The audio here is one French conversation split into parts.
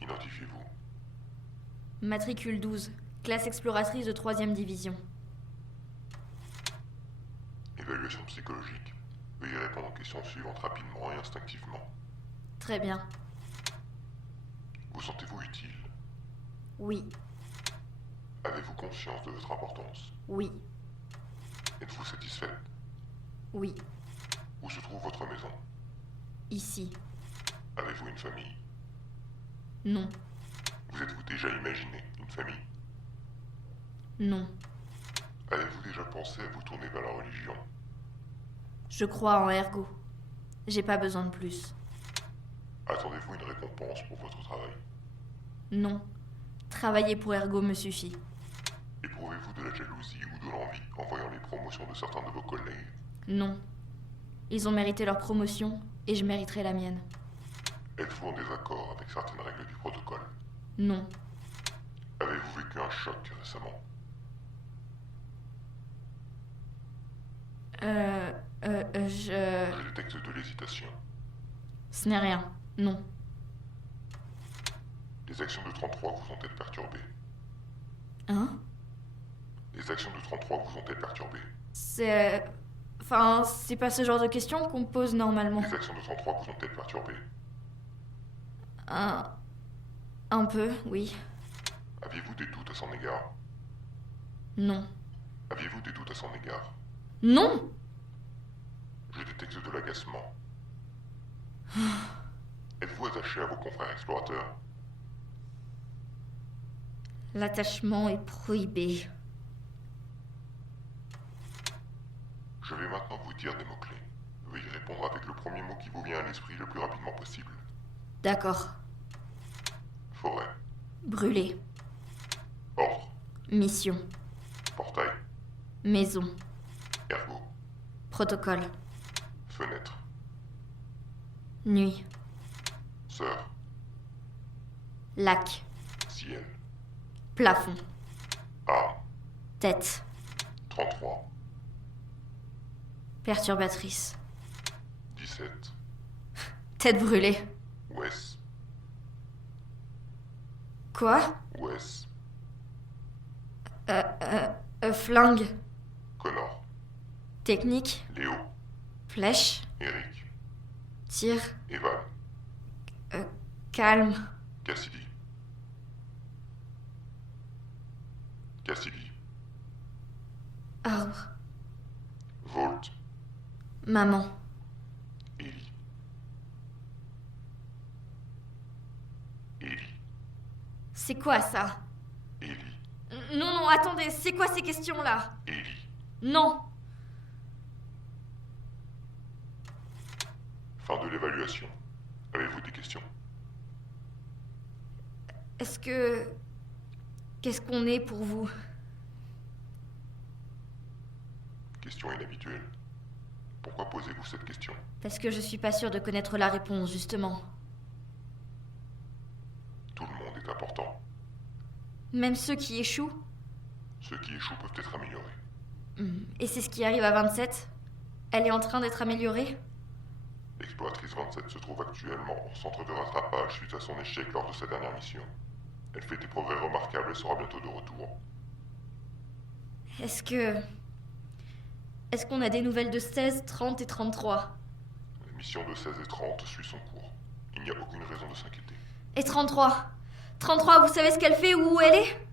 Identifiez-vous. Matricule 12, classe exploratrice de 3e division. Évaluation psychologique. Veuillez répondre aux questions suivantes rapidement et instinctivement. Très bien. Vous sentez-vous utile? Oui, Avez-vous conscience de votre importance? oui, Êtes-vous satisfaite? oui. Où se trouve votre maison? Ici. Avez-vous une famille? Non, Vous êtes-vous déjà imaginé une famille? non. Avez-vous déjà pensé à vous tourner vers la religion? Je crois en ergo. J'ai pas besoin de plus. Attendez-vous une récompense pour votre travail? Non. Travailler pour ergo me suffit. Éprouvez-vous de la jalousie ou de l'envie en voyant les promotions de certains de vos collègues? Non. Ils ont mérité leur promotion et je mériterai la mienne. Êtes-vous en désaccord avec certaines règles du protocole? Non. Avez-vous vécu un choc récemment? Je détecte de l'hésitation. Ce n'est rien. Non. Les actions de 33 vous ont-elles perturbé? Hein? Les actions de 33 vous ont-elles perturbé? C'est... Enfin, c'est pas ce genre de questions qu'on me pose normalement. Les actions de 33 vous ont-elles perturbé? Un peu, oui. Aviez-vous des doutes à son égard? Non. Aviez-vous des doutes à son égard? Non! Je détecte de l'agacement. Êtes-vous attaché à vos confrères explorateurs? L'attachement est prohibé. Je vais maintenant vous dire des mots-clés. Veuillez répondre avec le premier mot qui vous vient à l'esprit le plus rapidement possible. D'accord. Forêt. Brûler. Ordre. Mission. Portail. Maison. Ergo. Protocole. Fenêtre. Nuit. Sœur. Lac. Ciel. Plafond. Arme. Tête. 33. Perturbatrice. 17. Tête brûlée. Ouest. Quoi? Ouest. Flingue. Connor. Technique. Léo. Flèche. Eric. Tir. Evan. Calme. Cassidy. Cassidy. Arbre. Volt. Maman. Ellie. Ellie. C'est quoi ça? Ellie. Non, non, attendez, c'est quoi ces questions-là? Ellie. Non. Fin de l'évaluation. Avez-vous des questions? Est-ce que... Qu'est-ce qu'on est pour vous? Question inhabituelle. Pourquoi posez-vous cette question? Parce que je suis pas sûre de connaître la réponse, justement. Tout le monde est important. Même ceux qui échouent? Ceux qui échouent peuvent être améliorés. Et c'est ce qui arrive à 27? Elle est en train d'être améliorée? L'exploratrice 27 se trouve actuellement en centre de rattrapage suite à son échec lors de sa dernière mission. Elle fait des progrès remarquables et sera bientôt de retour. Est-ce qu'on a des nouvelles de 16, 30 et 33? La mission de 16 et 30 suit son cours. Il n'y a aucune raison de s'inquiéter. Et 33? 33, vous savez ce qu'elle fait ou où elle est?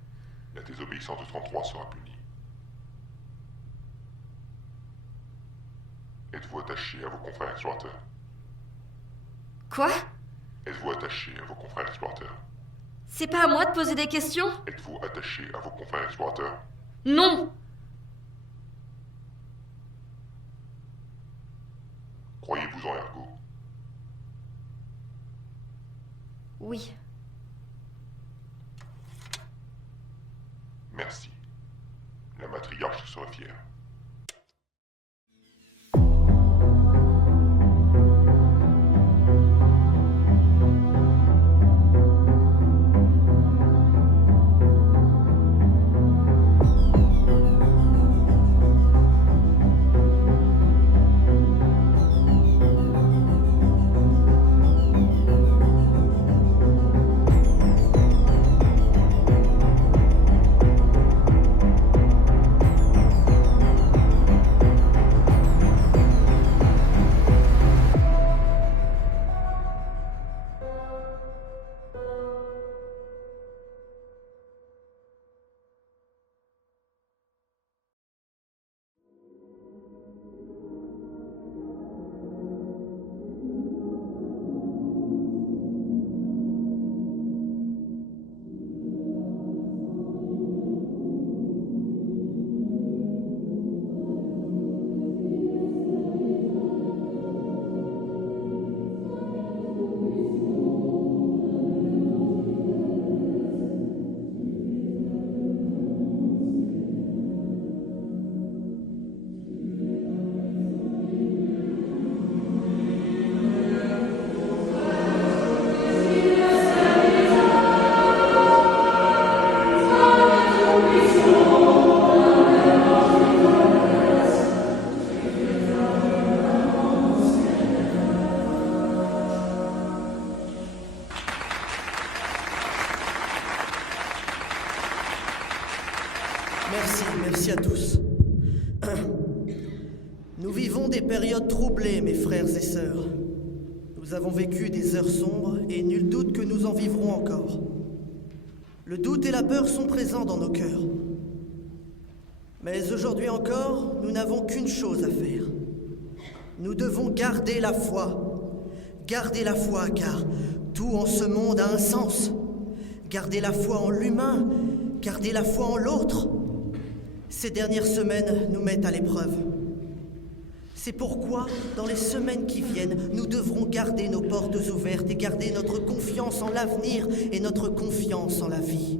La désobéissance de 33 sera punie. Êtes-vous attaché à vos confrères explorateurs? Quoi? Êtes-vous attaché à vos confrères explorateurs? C'est pas à moi de poser des questions? Êtes-vous attaché à vos confrères explorateurs? Non! Croyez-vous en Ergo? Oui. Merci. La matriarche serait fière. Merci à tous. Nous vivons des périodes troublées, mes frères et sœurs. Nous avons vécu des heures sombres et nul doute que nous en vivrons encore. Le doute et la peur sont présents dans nos cœurs. Mais aujourd'hui encore, nous n'avons qu'une chose à faire. Nous devons garder la foi. Garder la foi, car tout en ce monde a un sens. Garder la foi en l'humain, garder la foi en l'autre. Ces dernières semaines nous mettent à l'épreuve. C'est pourquoi, dans les semaines qui viennent, nous devrons garder nos portes ouvertes et garder notre confiance en l'avenir et notre confiance en la vie.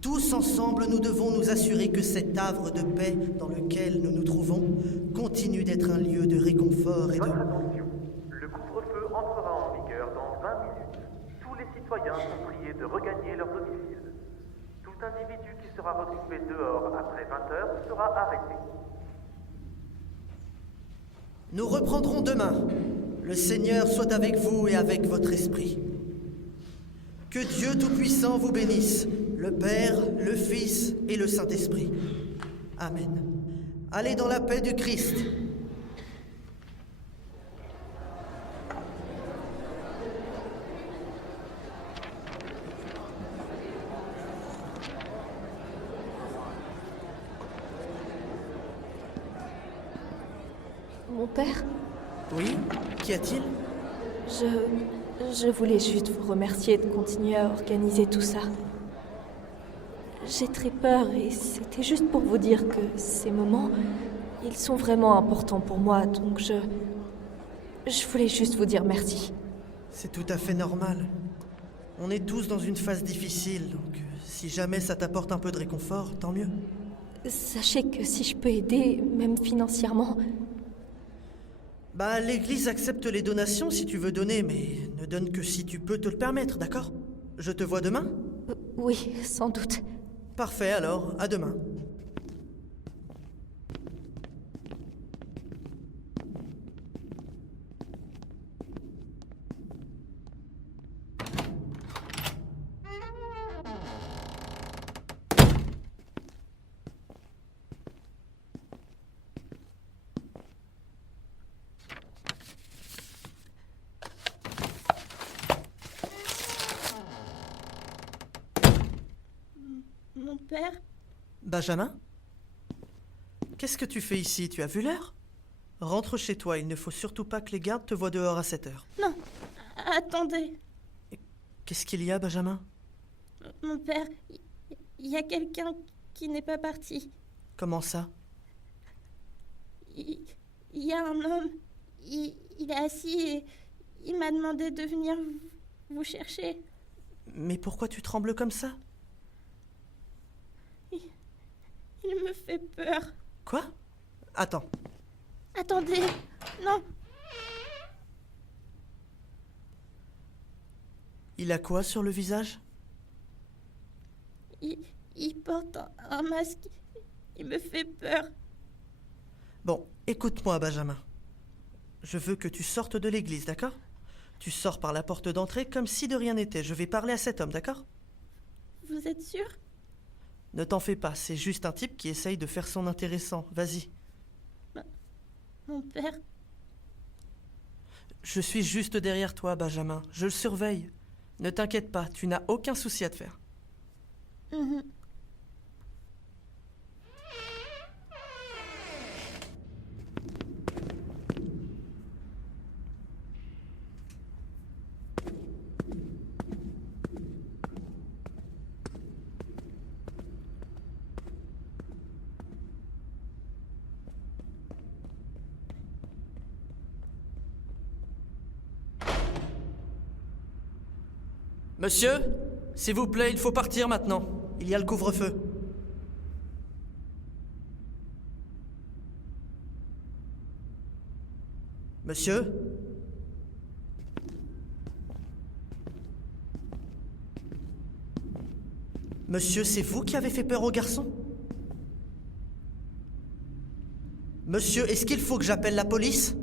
Tous ensemble, nous devons nous assurer que cet havre de paix dans lequel nous nous trouvons continue d'être un lieu de réconfort et de... Votre attention, le couvre-feu entrera en vigueur dans 20 minutes. Tous les citoyens sont priés de regagner leur domicile. Tout individu qui sera retrouvé dehors après 20 heures sera arrêté. Nous reprendrons demain. Le Seigneur soit avec vous et avec votre esprit. Que Dieu Tout-Puissant vous bénisse, le Père, le Fils et le Saint-Esprit. Amen. Allez dans la paix du Christ. Mon père, Oui? Qu'y a-t-il? je voulais juste vous remercier de continuer à organiser tout ça. J'ai très peur et c'était juste pour vous dire que ces moments, ils sont vraiment importants pour moi, donc je voulais juste vous dire merci. C'est tout à fait normal. On est tous dans une phase difficile, donc si jamais ça t'apporte un peu de réconfort, tant mieux. Sachez que si je peux aider, même financièrement, Bah, l'église accepte les donations si tu veux donner, mais ne donne que si tu peux te le permettre, d'accord? Je te vois demain? oui, sans doute. Parfait alors, à demain. Mon père, Benjamin? Qu'est-ce que tu fais ici? Tu as vu l'heure? Rentre chez toi, il ne faut surtout pas que les gardes te voient dehors à cette heure. non, attendez, Qu'est-ce qu'il y a, Benjamin? mon père, il y a quelqu'un qui n'est pas parti. Comment ça? Il y a un homme, il est assis et il m'a demandé de venir vous chercher. Mais pourquoi tu trembles comme ça? Il me fait peur. Quoi? Attends. Attendez, non, Il a quoi sur le visage? il porte un masque. Il me fait peur. Bon, écoute-moi, Benjamin. Je veux que tu sortes de l'église, d'accord? Tu sors par la porte d'entrée comme si de rien n'était. Je vais parler à cet homme, d'accord? Vous êtes sûr? Ne t'en fais pas, c'est juste un type qui essaye de faire son intéressant. Vas-y. Mon père, Je suis juste derrière toi, Benjamin. Je le surveille. Ne t'inquiète pas, tu n'as aucun souci à te faire. mhm. Monsieur, s'il vous plaît, il faut partir maintenant. Il y a le couvre-feu. Monsieur? Monsieur, c'est vous qui avez fait peur au garçon? Monsieur, est-ce qu'il faut que j'appelle la police?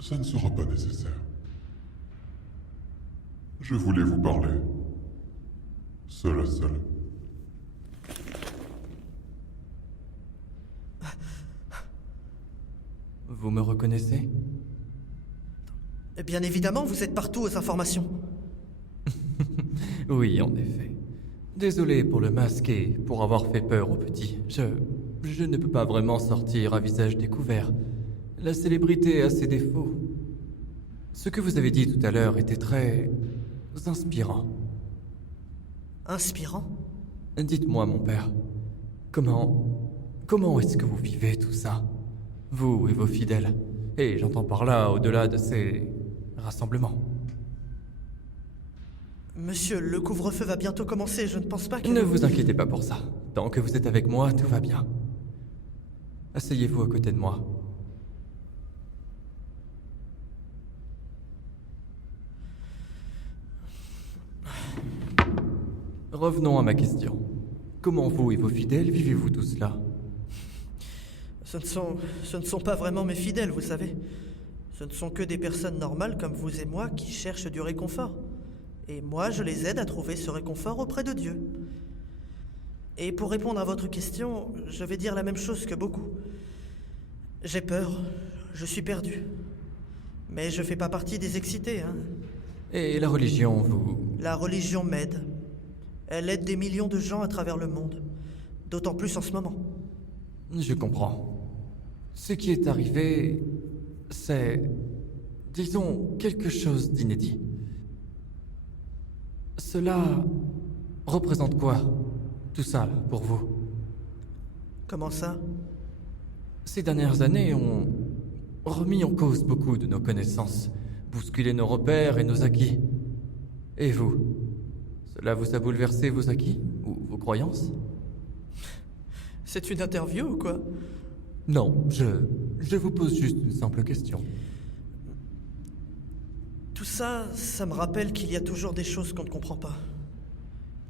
Ça ne sera pas nécessaire. Je voulais vous parler. Seul à seul. Vous me reconnaissez? Bien évidemment, vous êtes partout aux informations. Oui, en effet. Désolé pour le masque et pour avoir fait peur aux petits. Je ne peux pas vraiment sortir à visage découvert. La célébrité a ses défauts. Ce que vous avez dit tout à l'heure était très inspirant. Inspirant? Dites-moi, mon père, comment est-ce que vous vivez tout ça? Vous et vos fidèles. Et j'entends par là, au-delà de ces rassemblements. Monsieur, le couvre-feu va bientôt commencer, je ne pense pas que... Ne vous inquiétez pas pour ça. Tant que vous êtes avec moi, tout va bien. Asseyez-vous à côté de moi. Revenons à ma question. Comment vous et vos fidèles vivez-vous tout cela? Ce ne sont pas vraiment mes fidèles, vous savez. Ce ne sont que des personnes normales comme vous et moi qui cherchent du réconfort. Et moi, je les aide à trouver ce réconfort auprès de Dieu. Et pour répondre à votre question, je vais dire la même chose que beaucoup. J'ai peur, je suis perdu. Mais je fais pas partie des excités, hein. Et la religion, vous... La religion m'aide. Elle aide des millions de gens à travers le monde. D'autant plus en ce moment. Je comprends. Ce qui est arrivé, c'est... disons, quelque chose d'inédit. Cela représente quoi, tout ça, pour vous? Comment ça? Ces dernières années ont remis en cause beaucoup de nos connaissances, bousculé nos repères et nos acquis. Et vous? Cela vous a bouleversé vos acquis ou vos croyances? C'est une interview ou quoi? Non, je vous pose juste une simple question. Tout ça, ça me rappelle qu'il y a toujours des choses qu'on ne comprend pas.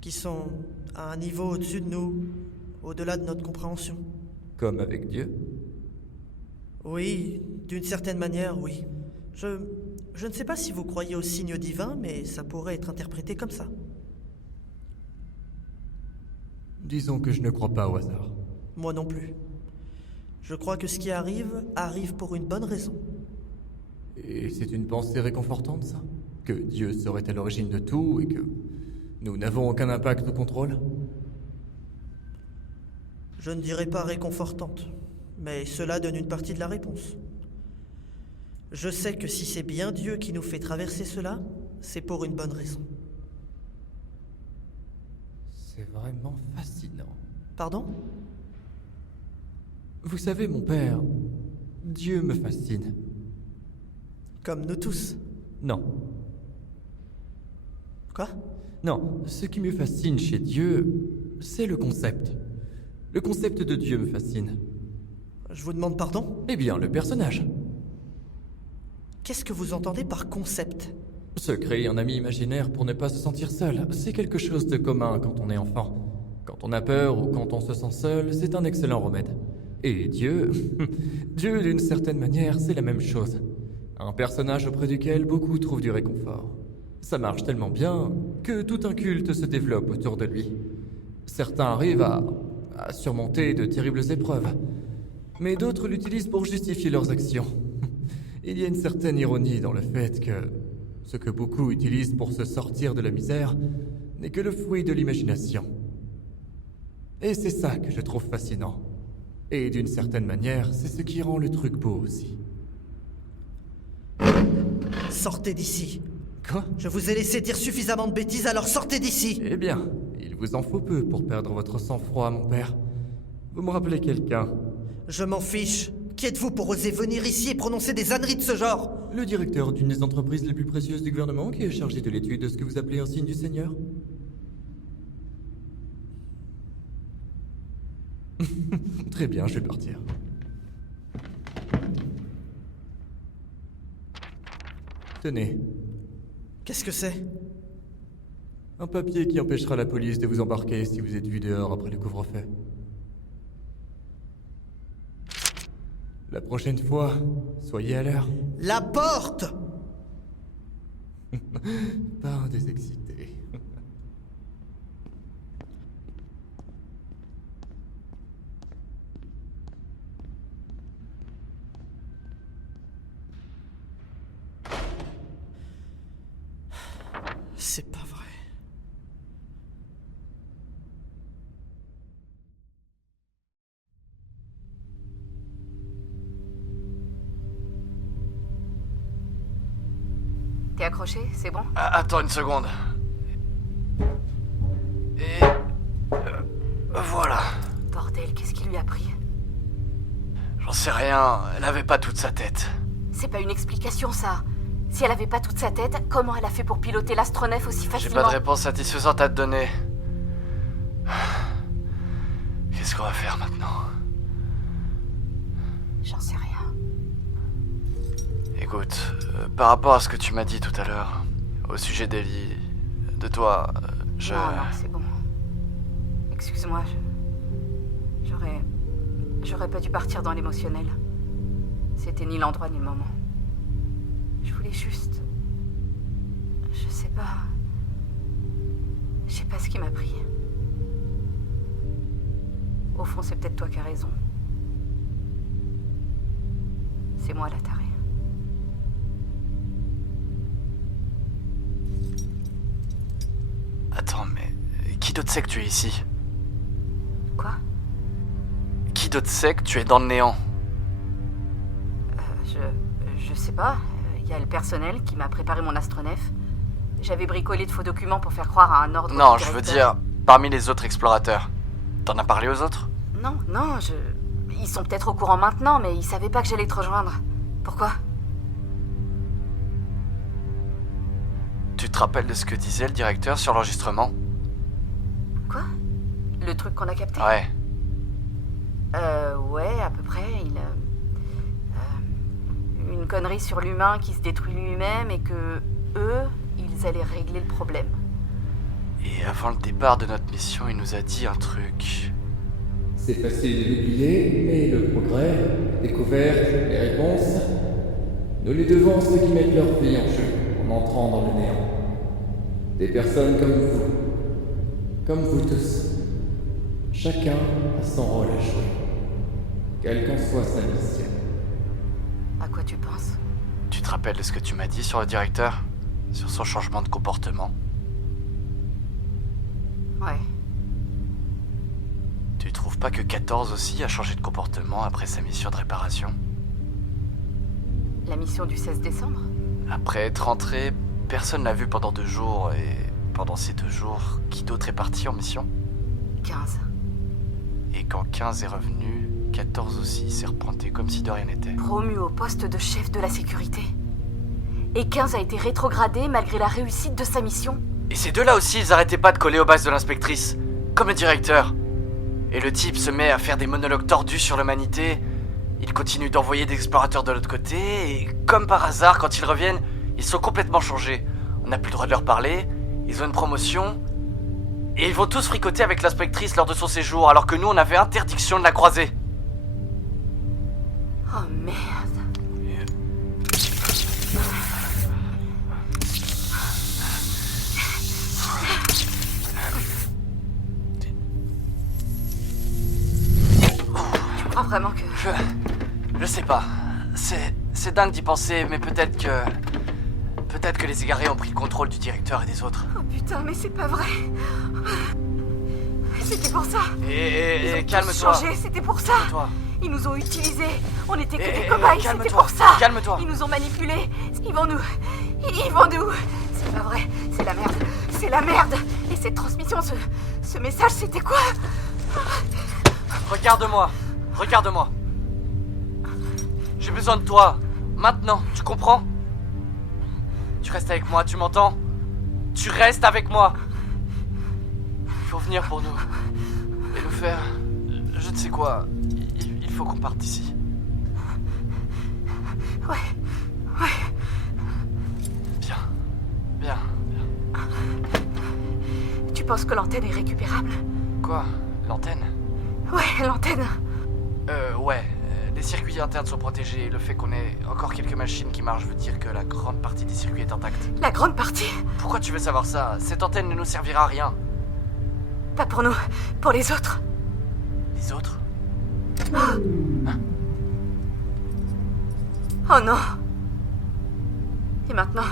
Qui sont à un niveau au-dessus de nous, au-delà de notre compréhension. Comme avec Dieu? Oui, d'une certaine manière, oui. Je ne sais pas si vous croyez aux signes divins, mais ça pourrait être interprété comme ça. Disons que je ne crois pas au hasard. Moi non plus. Je crois que ce qui arrive, arrive pour une bonne raison. Et c'est une pensée réconfortante, ça? Que Dieu serait à l'origine de tout et que nous n'avons aucun impact ou contrôle? Je ne dirais pas réconfortante, mais cela donne une partie de la réponse. Je sais que si c'est bien Dieu qui nous fait traverser cela, c'est pour une bonne raison. C'est vraiment fascinant. Pardon? Vous savez, mon père, Dieu me fascine. Comme nous tous. Non. Quoi? Non, ce qui me fascine chez Dieu, c'est le concept. Le concept de Dieu me fascine. Je vous demande pardon? Eh bien, le personnage. Qu'est-ce que vous entendez par concept? Se créer un ami imaginaire pour ne pas se sentir seul, c'est quelque chose de commun quand on est enfant. Quand on a peur ou quand on se sent seul, c'est un excellent remède. Et Dieu... Dieu, d'une certaine manière, c'est la même chose. Un personnage auprès duquel beaucoup trouvent du réconfort. Ça marche tellement bien que tout un culte se développe autour de lui. Certains arrivent à surmonter de terribles épreuves, mais d'autres l'utilisent pour justifier leurs actions. Il y a une certaine ironie dans le fait que ce que beaucoup utilisent pour se sortir de la misère n'est que le fruit de l'imagination. Et c'est ça que je trouve fascinant. Et d'une certaine manière, c'est ce qui rend le truc beau aussi. Sortez d'ici. Quoi? Je vous ai laissé dire suffisamment de bêtises, alors sortez d'ici. Eh bien, il vous en faut peu pour perdre votre sang-froid, mon père. Vous me rappelez quelqu'un? Je m'en fiche. Qui êtes-vous pour oser venir ici et prononcer des âneries de ce genre? Le directeur d'une des entreprises les plus précieuses du gouvernement qui est chargé de l'étude de ce que vous appelez un signe du Seigneur. Très bien, je vais partir. Tenez, Qu'est-ce que c'est? un papier qui empêchera la police de vous embarquer si vous êtes vu dehors après le couvre-feu. La prochaine fois, soyez à l'heure. La porte! Pas un des excités. C'est pas vrai. T'es accroché? C'est bon? Attends une seconde. Et... voilà. Bordel, qu'est-ce qui lui a pris? J'en sais rien, elle avait pas toute sa tête. C'est pas une explication, ça. Si elle avait pas toute sa tête, comment elle a fait pour piloter l'astronef aussi J'ai facilement? pas de réponse satisfaisante à te donner. Qu'est-ce qu'on va faire maintenant? J'en sais rien. Écoute, par rapport à ce que tu m'as dit tout à l'heure, au sujet d'Ellie, de toi, je... Non, c'est bon. Excuse-moi, J'aurais pas dû partir dans l'émotionnel. C'était ni l'endroit ni le moment. Je voulais juste... Je sais pas ce qui m'a pris. Au fond, c'est peut-être toi qui as raison. C'est moi la tarée. Attends, mais qui d'autre sait que tu es ici? Quoi? Qui d'autre sait que tu es dans le néant? Je sais pas. Il y a le personnel qui m'a préparé mon astronef. J'avais bricolé de faux documents pour faire croire à un ordre... Non, je veux dire, parmi les autres explorateurs. T'en as parlé aux autres? Non, ils sont peut-être au courant maintenant, mais ils savaient pas que j'allais te rejoindre. Pourquoi? Tu te rappelles de ce que disait le directeur sur l'enregistrement? Quoi? Le truc qu'on a capté? Ouais. Ouais, à peu près. Une connerie sur l'humain qui se détruit lui-même et que eux, ils allaient régler le problème. Et avant le départ de notre mission, il nous a dit un truc. C'est facile de l'oublier, mais le progrès, les découvertes, les réponses, nous les devons à ceux qui mettent leur vie en jeu en entrant dans le néant. Des personnes comme vous tous. Chacun a son rôle à jouer, quelle qu'en soit sa mission. À quoi tu penses? Tu te rappelles de ce que tu m'as dit sur le directeur? Sur son changement de comportement? Ouais. Tu trouves pas que 14 aussi a changé de comportement après sa mission de réparation? La mission du 16 décembre? Après être rentré, personne l'a vu pendant 2 jours, et pendant ces 2 jours, qui d'autre est parti en mission? 15. Et quand 15 est revenu, 14 aussi s'est repointé comme si de rien n'était. Promu au poste de chef de la sécurité. Et 15 a été rétrogradé malgré la réussite de sa mission. Et ces deux-là aussi, ils arrêtaient pas de coller aux bases de l'inspectrice, comme le directeur. Et le type se met à faire des monologues tordus sur l'humanité. Il continue d'envoyer des explorateurs de l'autre côté, et comme par hasard, quand ils reviennent, ils sont complètement changés. On n'a plus le droit de leur parler, ils ont une promotion, et ils vont tous fricoter avec l'inspectrice lors de son séjour, alors que nous, on avait interdiction de la croiser. Oh merde. Tu crois vraiment que... Je sais pas. C'est dingue d'y penser, mais peut-être que les égarés ont pris le contrôle du directeur et des autres. Oh putain, mais c'est pas vrai. C'était pour ça. Et Ils ont calme-toi. changé, c'était pour ça. Calme-toi. Ils nous ont utilisés. On était que des cobayes, c'était calme-toi. pour ça. Calme-toi. Ils nous ont manipulés. Ils vont nous... C'est pas vrai, c'est la merde. C'est la merde. Et cette transmission, ce message, c'était quoi? Regarde-moi. Regarde-moi. J'ai besoin de toi. Maintenant, tu comprends? Tu restes avec moi, tu m'entends? Tu restes avec moi. Il faut venir pour nous. Et nous faire... Je ne sais quoi. Il faut qu'on parte d'ici. Ouais. Bien. Tu penses que l'antenne est récupérable? Quoi? L'antenne? Ouais, l'antenne. Ouais. Les circuits internes sont protégés. Le fait qu'on ait encore quelques machines qui marchent veut dire que la grande partie des circuits est intacte. La grande partie? Pourquoi tu veux savoir ça? Cette antenne ne nous servira à rien. Pas pour nous, pour les autres. Les autres? Oh non. Et maintenant?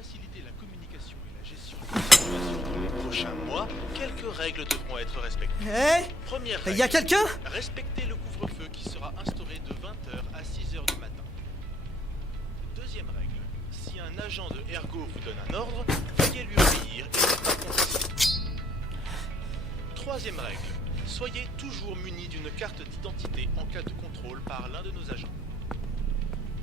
faciliter la communication et la gestion de la situation dans les prochains mois, quelques règles devront être respectées. Première règle. Y a quelqu'un? Respectez le couvre-feu qui sera instauré de 20h à 6h du matin. Deuxième règle. Si un agent de Ergo vous donne un ordre, veuillez lui obéir et ne pas contester. Troisième règle. Soyez toujours muni d'une carte d'identité en cas de contrôle par l'un de nos agents.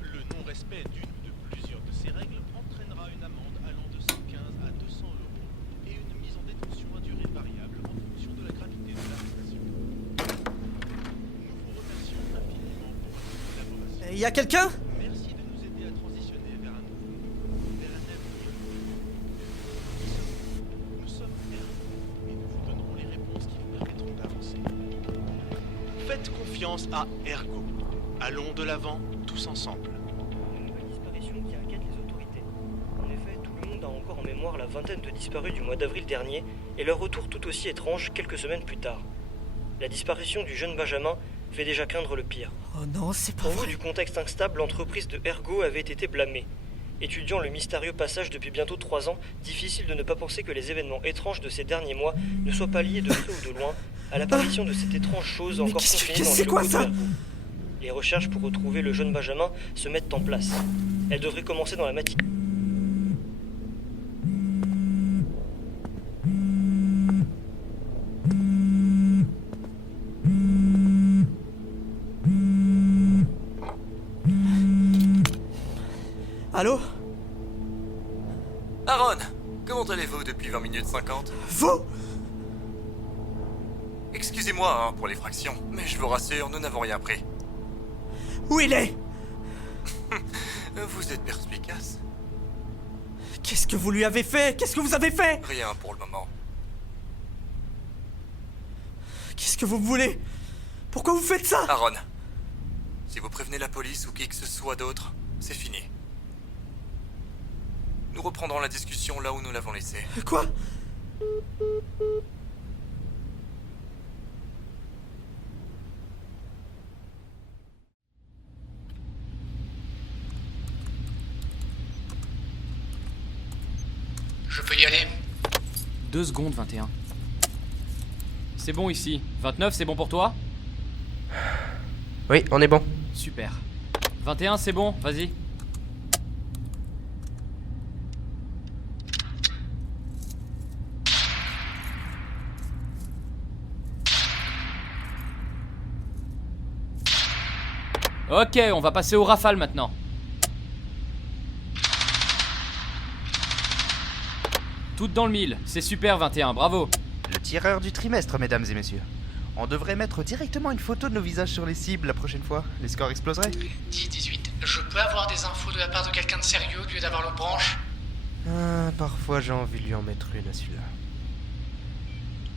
Le non-respect d'une ou de plusieurs de ces règles entraînera une amende allant de 115 à 200 euros et une mise en détention à durée variable en fonction de la gravité de l'arrestation. Nous vous remercions infiniment pour votre collaboration. Y a quelqu'un? Merci de nous aider à transitionner vers un avenir. Nous sommes Ergo et nous vous donnerons les réponses qui vous permettront d'avancer. Faites confiance à Ergo. Allons de l'avant tous ensemble. Une nouvelle disparition qui inquiète les autorités. En effet, tout le monde a encore en mémoire la vingtaine de disparus du mois d'avril dernier et leur retour tout aussi étrange quelques semaines plus tard. La disparition du jeune Benjamin fait déjà craindre le pire. Oh non, c'est pas Au vu vrai. du contexte instable, l'entreprise de Ergo avait été blâmée. Étudiant le mystérieux passage depuis bientôt 3 ans, difficile de ne pas penser que les événements étranges de ces derniers mois ne soient pas liés de près ou de loin à l'apparition de cette étrange chose encore confinée dans c'est les quoi locaux ça? d'Ergo. Les recherches pour retrouver le jeune Benjamin se mettent en place. Elles devraient commencer dans la matinée. Allô? Aaron, comment allez-vous depuis 20 minutes 50? Vous? Excusez-moi pour les fractions, mais je vous rassure, nous n'avons rien pris. Où il est? Vous êtes perspicace. Qu'est-ce que vous lui avez fait? Qu'est-ce que vous avez fait? Rien pour le moment. Qu'est-ce que vous voulez? Pourquoi vous faites ça? Aaron, si vous prévenez la police ou qui que ce soit d'autre, c'est fini. Nous reprendrons la discussion là où nous l'avons laissée. Quoi? Je peux y aller? 2 secondes, 21. C'est bon ici. 29, c'est bon pour toi? Oui, on est bon. Super. 21, c'est bon, vas-y. Ok, on va passer au rafale maintenant. Toutes dans le mille, c'est super 21, bravo. Le tireur du trimestre, mesdames et messieurs. On devrait mettre directement une photo de nos visages sur les cibles la prochaine fois. Les scores exploseraient. 10-18. Je peux avoir des infos de la part de quelqu'un de sérieux au lieu d'avoir l'autre branche? Parfois j'ai envie de lui en mettre une à celui-là.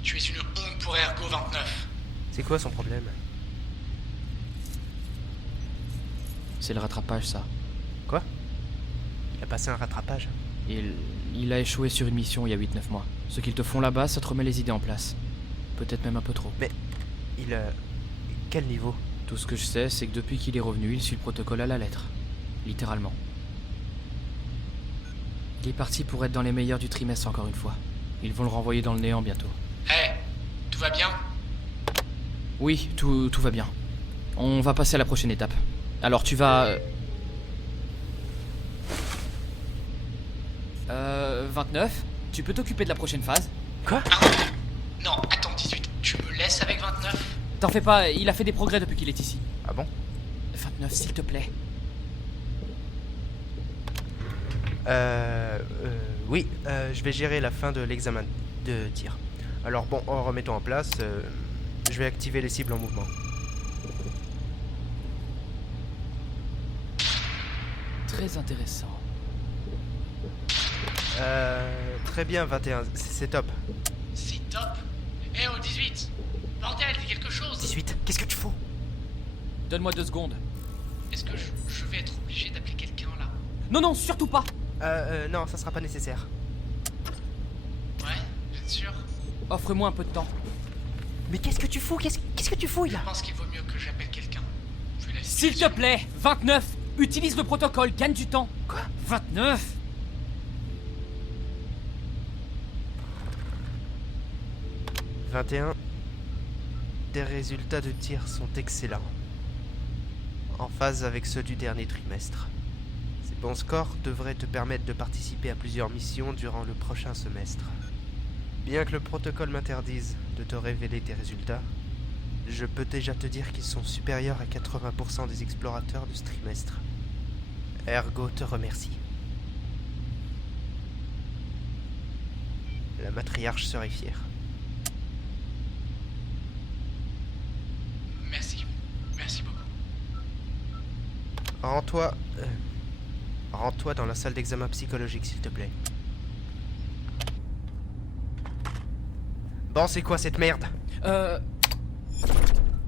Tu es une honte pour Ergo 29. C'est quoi son problème? C'est le rattrapage, ça. Quoi? Il a passé un rattrapage? Il a échoué sur une mission il y a 8-9 mois. Ce qu'ils te font là-bas, ça te remet les idées en place. Peut-être même un peu trop. Mais quel niveau? Tout ce que je sais, c'est que depuis qu'il est revenu, il suit le protocole à la lettre. Littéralement. Il est parti pour être dans les meilleurs du trimestre encore une fois. Ils vont le renvoyer dans le néant bientôt. Hé, tout va bien? Oui, tout va bien. On va passer à la prochaine étape. Alors tu vas... 29, tu peux t'occuper de la prochaine phase? Quoi? Non, attends, 18. Tu me laisses avec 29? T'en fais pas, il a fait des progrès depuis qu'il est ici. Ah bon? 29, s'il te plaît. Oui, je vais gérer la fin de l'examen de tir. Alors bon, en remettant en place, je vais activer les cibles en mouvement. Très intéressant. Très bien, 21, c'est top. C'est top. Eh oh, 18. Bordel, dis quelque chose. 18, qu'est-ce que tu fous? Donne-moi 2 secondes. Est-ce que je vais être obligé d'appeler quelqu'un là? Non, surtout pas. Non, ça sera pas nécessaire. Ouais, bien sûr. Offre-moi un peu de temps. Mais qu'est-ce que tu fous? Qu'est-ce que tu fous là? Je pense qu'il vaut mieux que j'appelle quelqu'un. S'il te plaît, 29, utilise le protocole, gagne du temps. Quoi? 29. 21. Tes résultats de tir sont excellents. En phase avec ceux du dernier trimestre. Ces bons scores devraient te permettre de participer à plusieurs missions durant le prochain semestre. Bien que le protocole m'interdise de te révéler tes résultats, je peux déjà te dire qu'ils sont supérieurs à 80% des explorateurs de ce trimestre. Ergo te remercie. La matriarche serait fière. Merci. Merci beaucoup. Rends-toi dans la salle d'examen psychologique, s'il te plaît. Bon, c'est quoi cette merde?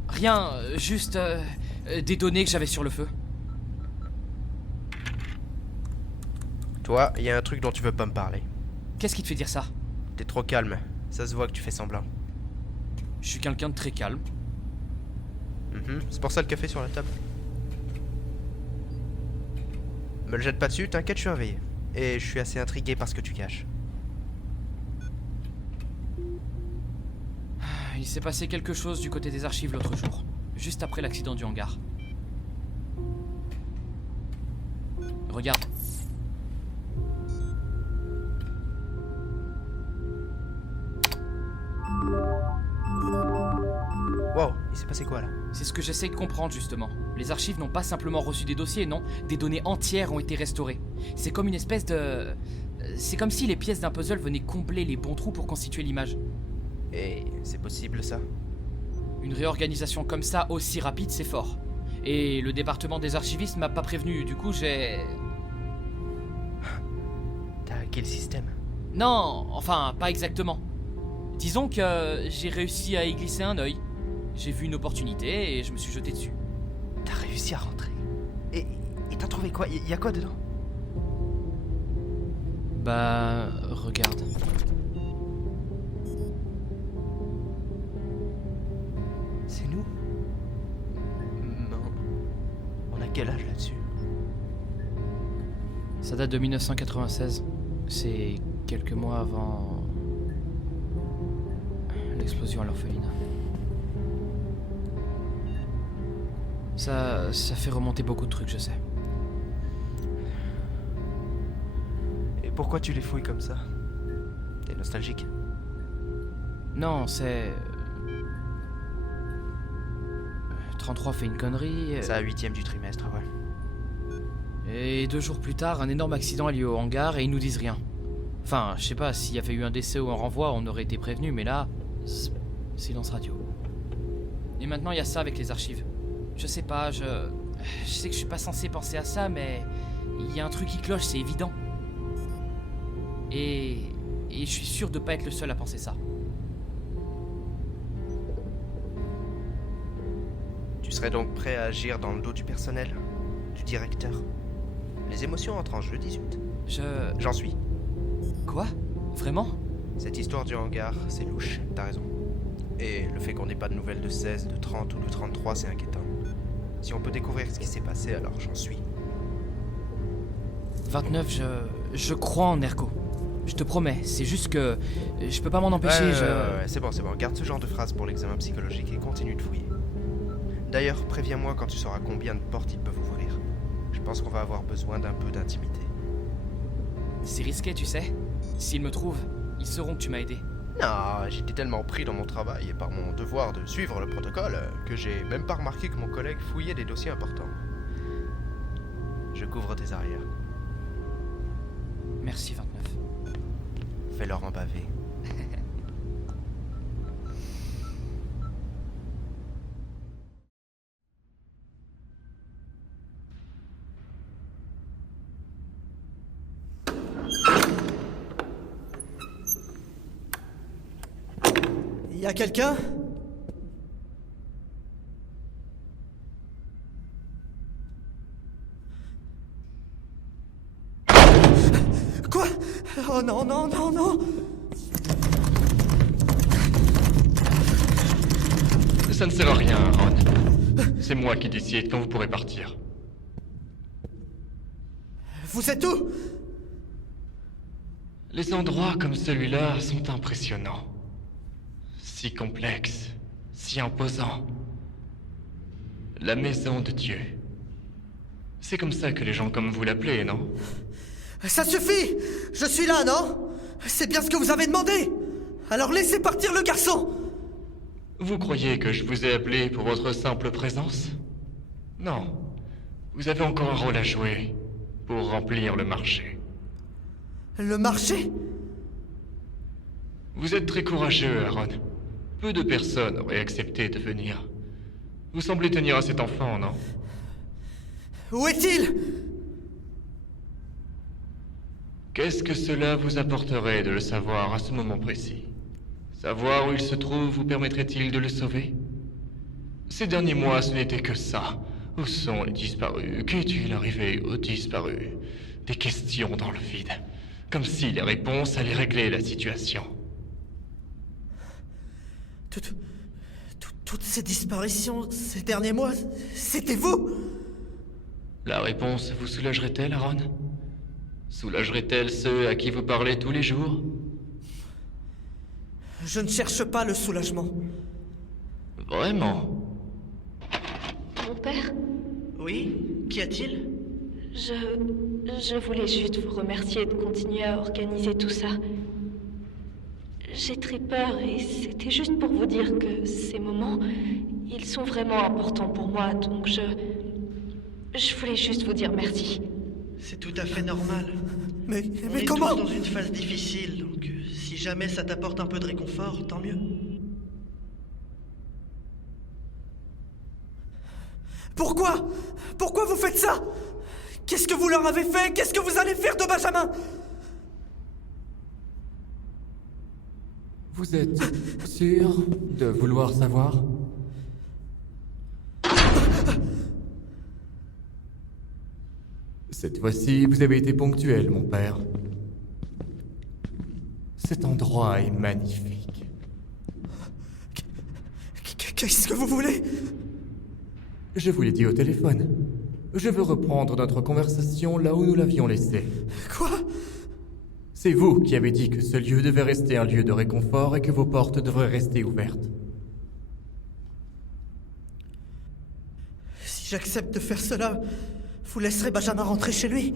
Rien, juste des données que j'avais sur le feu. Toi, il y a un truc dont tu veux pas me parler. Qu'est-ce qui te fait dire ça? T'es trop calme. Ça se voit que tu fais semblant. Je suis quelqu'un de très calme. C'est pour ça le café sur la table. Me le jette pas dessus, t'inquiète, je suis réveillé. Et je suis assez intrigué par ce que tu caches. Il s'est passé quelque chose du côté des archives l'autre jour, juste après l'accident du hangar. Regarde. Wow, il s'est passé quoi là? C'est ce que j'essaie de comprendre justement. Les archives n'ont pas simplement reçu des dossiers, non. Des données entières ont été restaurées. C'est comme une espèce de... C'est comme si les pièces d'un puzzle venaient combler les bons trous pour constituer l'image. Et c'est possible ça? Une réorganisation comme ça, aussi rapide, c'est fort. Et le département des archivistes m'a pas prévenu, du coup j'ai... T'as hacké le système? Non, enfin, pas exactement. Disons que j'ai réussi à y glisser un œil. J'ai vu une opportunité et je me suis jeté dessus. T'as réussi à rentrer? Et t'as trouvé quoi? Y a quoi dedans? Bah, regarde. C'est nous? Non. On a quel âge là-dessus? Ça date de 1996. C'est quelques mois avant... l'explosion à l'orpheline. Ça fait remonter beaucoup de trucs, je sais. Et pourquoi tu les fouilles comme ça? T'es nostalgique? Non, c'est... 33 fait une connerie... C'est la 8ème du trimestre, ouais. Et 2 jours plus tard, un énorme accident a lieu au hangar et ils nous disent rien. Enfin, je sais pas, s'il y avait eu un décès ou un renvoi, on aurait été prévenus, mais là... silence radio. Et maintenant, il y a ça avec les archives. Je sais pas, je sais que je suis pas censé penser à ça, mais... il y a un truc qui cloche, c'est évident. Et je suis sûr de pas être le seul à penser ça. Tu serais donc prêt à agir dans le dos du personnel? Du directeur? Les émotions entrent en jeu, 18. J'en suis. Quoi? Vraiment? Cette histoire du hangar, c'est louche, t'as raison. Et le fait qu'on n'ait pas de nouvelles de 16, de 30 ou de 33, c'est inquiétant. Si on peut découvrir ce qui s'est passé, alors j'en suis. 29, je crois en Ergo. Je te promets, c'est juste que je peux pas m'en empêcher, ouais, c'est bon. Garde ce genre de phrase pour l'examen psychologique et continue de fouiller. D'ailleurs, préviens-moi quand tu sauras combien de portes ils peuvent ouvrir. Je pense qu'on va avoir besoin d'un peu d'intimité. C'est risqué, tu sais. S'ils me trouvent, ils sauront que tu m'as aidé. Non, j'étais tellement pris dans mon travail et par mon devoir de suivre le protocole que j'ai même pas remarqué que mon collègue fouillait des dossiers importants. Je couvre tes arrières. Merci, 29. Fais-leur en baver. Y a quelqu'un? Quoi? Oh non, non, non, non! Ça ne sert à rien, Ron. C'est moi qui décide quand vous pourrez partir. Vous êtes où? Les endroits comme celui-là sont impressionnants. si complexe, si imposant. La maison de Dieu. C'est comme ça que les gens comme vous l'appelez, non? Ça suffit! Je suis là, non? C'est bien ce que vous avez demandé! Alors laissez partir le garçon! Vous croyez que je vous ai appelé pour votre simple présence? Non. Vous avez encore un rôle à jouer pour remplir le marché. Le marché? Vous êtes très courageux, Aaron. Peu de personnes auraient accepté de venir. Vous semblez tenir à cet enfant, non? Où est-il? Qu'est-ce que cela vous apporterait de le savoir à ce moment précis? Savoir où il se trouve vous permettrait-il de le sauver? Ces derniers mois, ce n'était que ça. Où sont les disparus? Qu'est-il arrivé aux disparus? Des questions dans le vide. Comme si les réponses allaient régler la situation. Toutes ces disparitions ces derniers mois, c'était vous? La réponse vous soulagerait-elle, Aaron? Soulagerait-elle ceux à qui vous parlez tous les jours? Je ne cherche pas le soulagement. Vraiment? Mon père? Oui? Qu'y a-t-il? Je voulais juste vous remercier de continuer à organiser tout ça. J'ai très peur et c'était juste pour vous dire que ces moments, ils sont vraiment importants pour moi, donc je voulais juste vous dire merci. C'est tout à fait normal. Mais On est comment? tous dans une phase difficile, donc si jamais ça t'apporte un peu de réconfort, tant mieux. Pourquoi? Pourquoi vous faites ça? Qu'est-ce que vous leur avez fait? Qu'est-ce que vous allez faire de Benjamin? Vous êtes sûr de vouloir savoir? Cette fois-ci, vous avez été ponctuel, mon père. Cet endroit est magnifique. Qu'est-ce que vous voulez? Je vous l'ai dit au téléphone. Je veux reprendre notre conversation là où nous l'avions laissée. Quoi? C'est vous qui avez dit que ce lieu devait rester un lieu de réconfort et que vos portes devraient rester ouvertes. Si j'accepte de faire cela, vous laisserez Benjamin rentrer chez lui?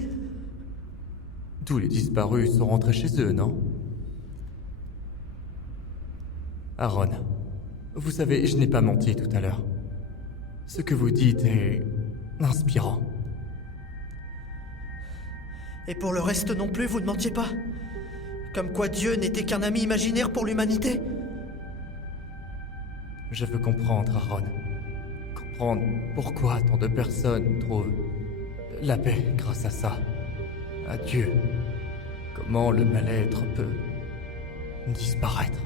Tous les disparus sont rentrés chez eux, non? Aaron, vous savez, je n'ai pas menti tout à l'heure. Ce que vous dites est inspirant. Et pour le reste non plus, vous ne mentiez pas? Comme quoi Dieu n'était qu'un ami imaginaire pour l'humanité? Je veux comprendre, Aaron. Comprendre pourquoi tant de personnes trouvent la paix grâce à ça. À Dieu. Comment le mal-être peut disparaître.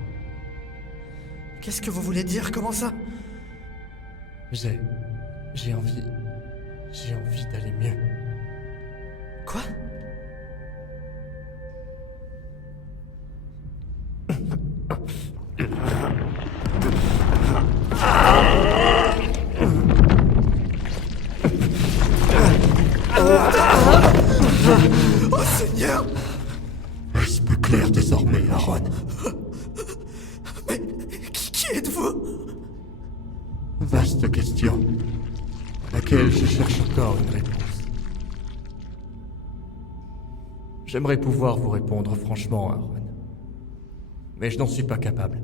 Qu'est-ce que vous voulez dire? Comment ça? J'ai envie d'aller mieux. Quoi? Oh Seigneur! Est-ce plus clair désormais, Aaron? Mais qui êtes-vous? Vaste question, à laquelle je cherche encore une réponse. J'aimerais pouvoir vous répondre franchement, Aaron. Mais je n'en suis pas capable.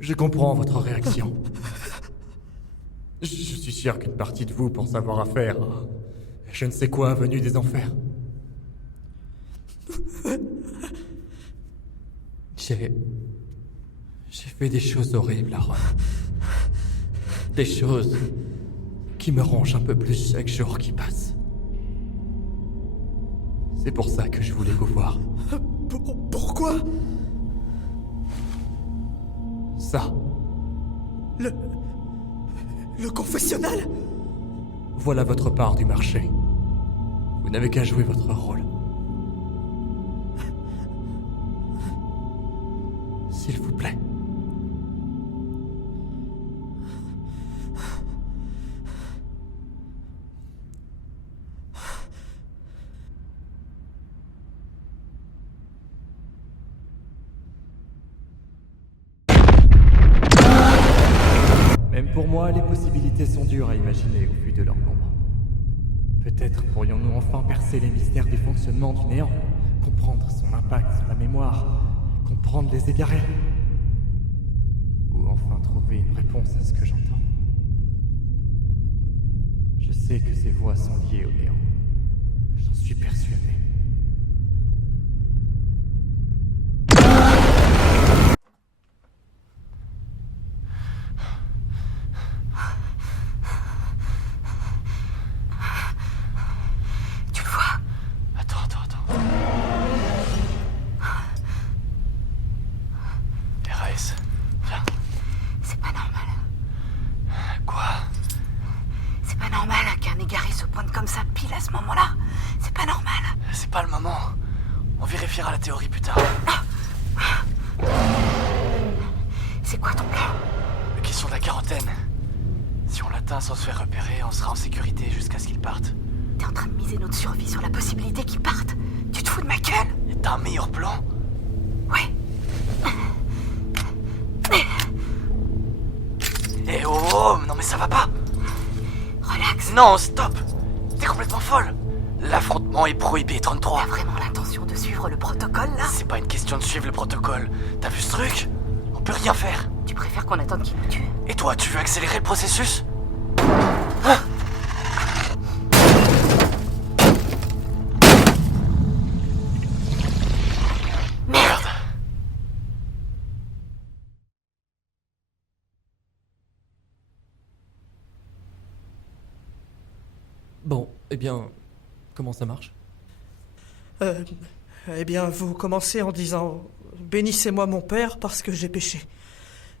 Je comprends votre réaction. Je suis sûr qu'une partie de vous pense avoir affaire à je ne sais quoi venu des enfers. J'ai fait des choses horribles, Aaron. Des choses qui me rongent un peu plus chaque jour qui passe. C'est pour ça que je voulais vous voir. Pourquoi? Ça. Le confessionnal? Voilà votre part du marché. Vous n'avez qu'à jouer votre rôle. S'il vous plaît. moi, les possibilités sont dures à imaginer au vu de leur nombre. Peut-être pourrions-nous enfin percer les mystères du fonctionnement du néant, comprendre son impact sur la mémoire, comprendre les égarés. Ou enfin trouver une réponse à ce que j'entends. Je sais que ces voix sont liées au néant. J'en suis persuadé. Tu le vois? Attends. Thérèse, viens. C'est pas normal. Quoi? C'est pas normal qu'un égaré se pointe comme ça pile à ce moment-là. C'est pas normal. C'est pas le moment. On vérifiera la théorie plus tard. C'est quoi ton plan? La question de la quarantaine. Si on l'atteint sans se faire repérer, on sera en sécurité jusqu'à ce qu'il parte. T'es en train de miser notre survie sur la possibilité qu'il parte? Tu te fous de ma gueule? Et t'as un meilleur plan? Ouais. Eh oh, non mais ça va pas! Relax. Non, stop! T'es complètement folle! L'affrontement est prohibé, 33. T'as vraiment l'intention de suivre le protocole, là? C'est pas une question de suivre le protocole. T'as vu ce truc? On peut rien faire. Tu préfères qu'on attende qu'il nous tue? Et toi, tu veux accélérer le processus? Merde! Bon, eh bien, comment ça marche? Eh bien, vous commencez en disant « Bénissez-moi mon Père parce que j'ai péché ».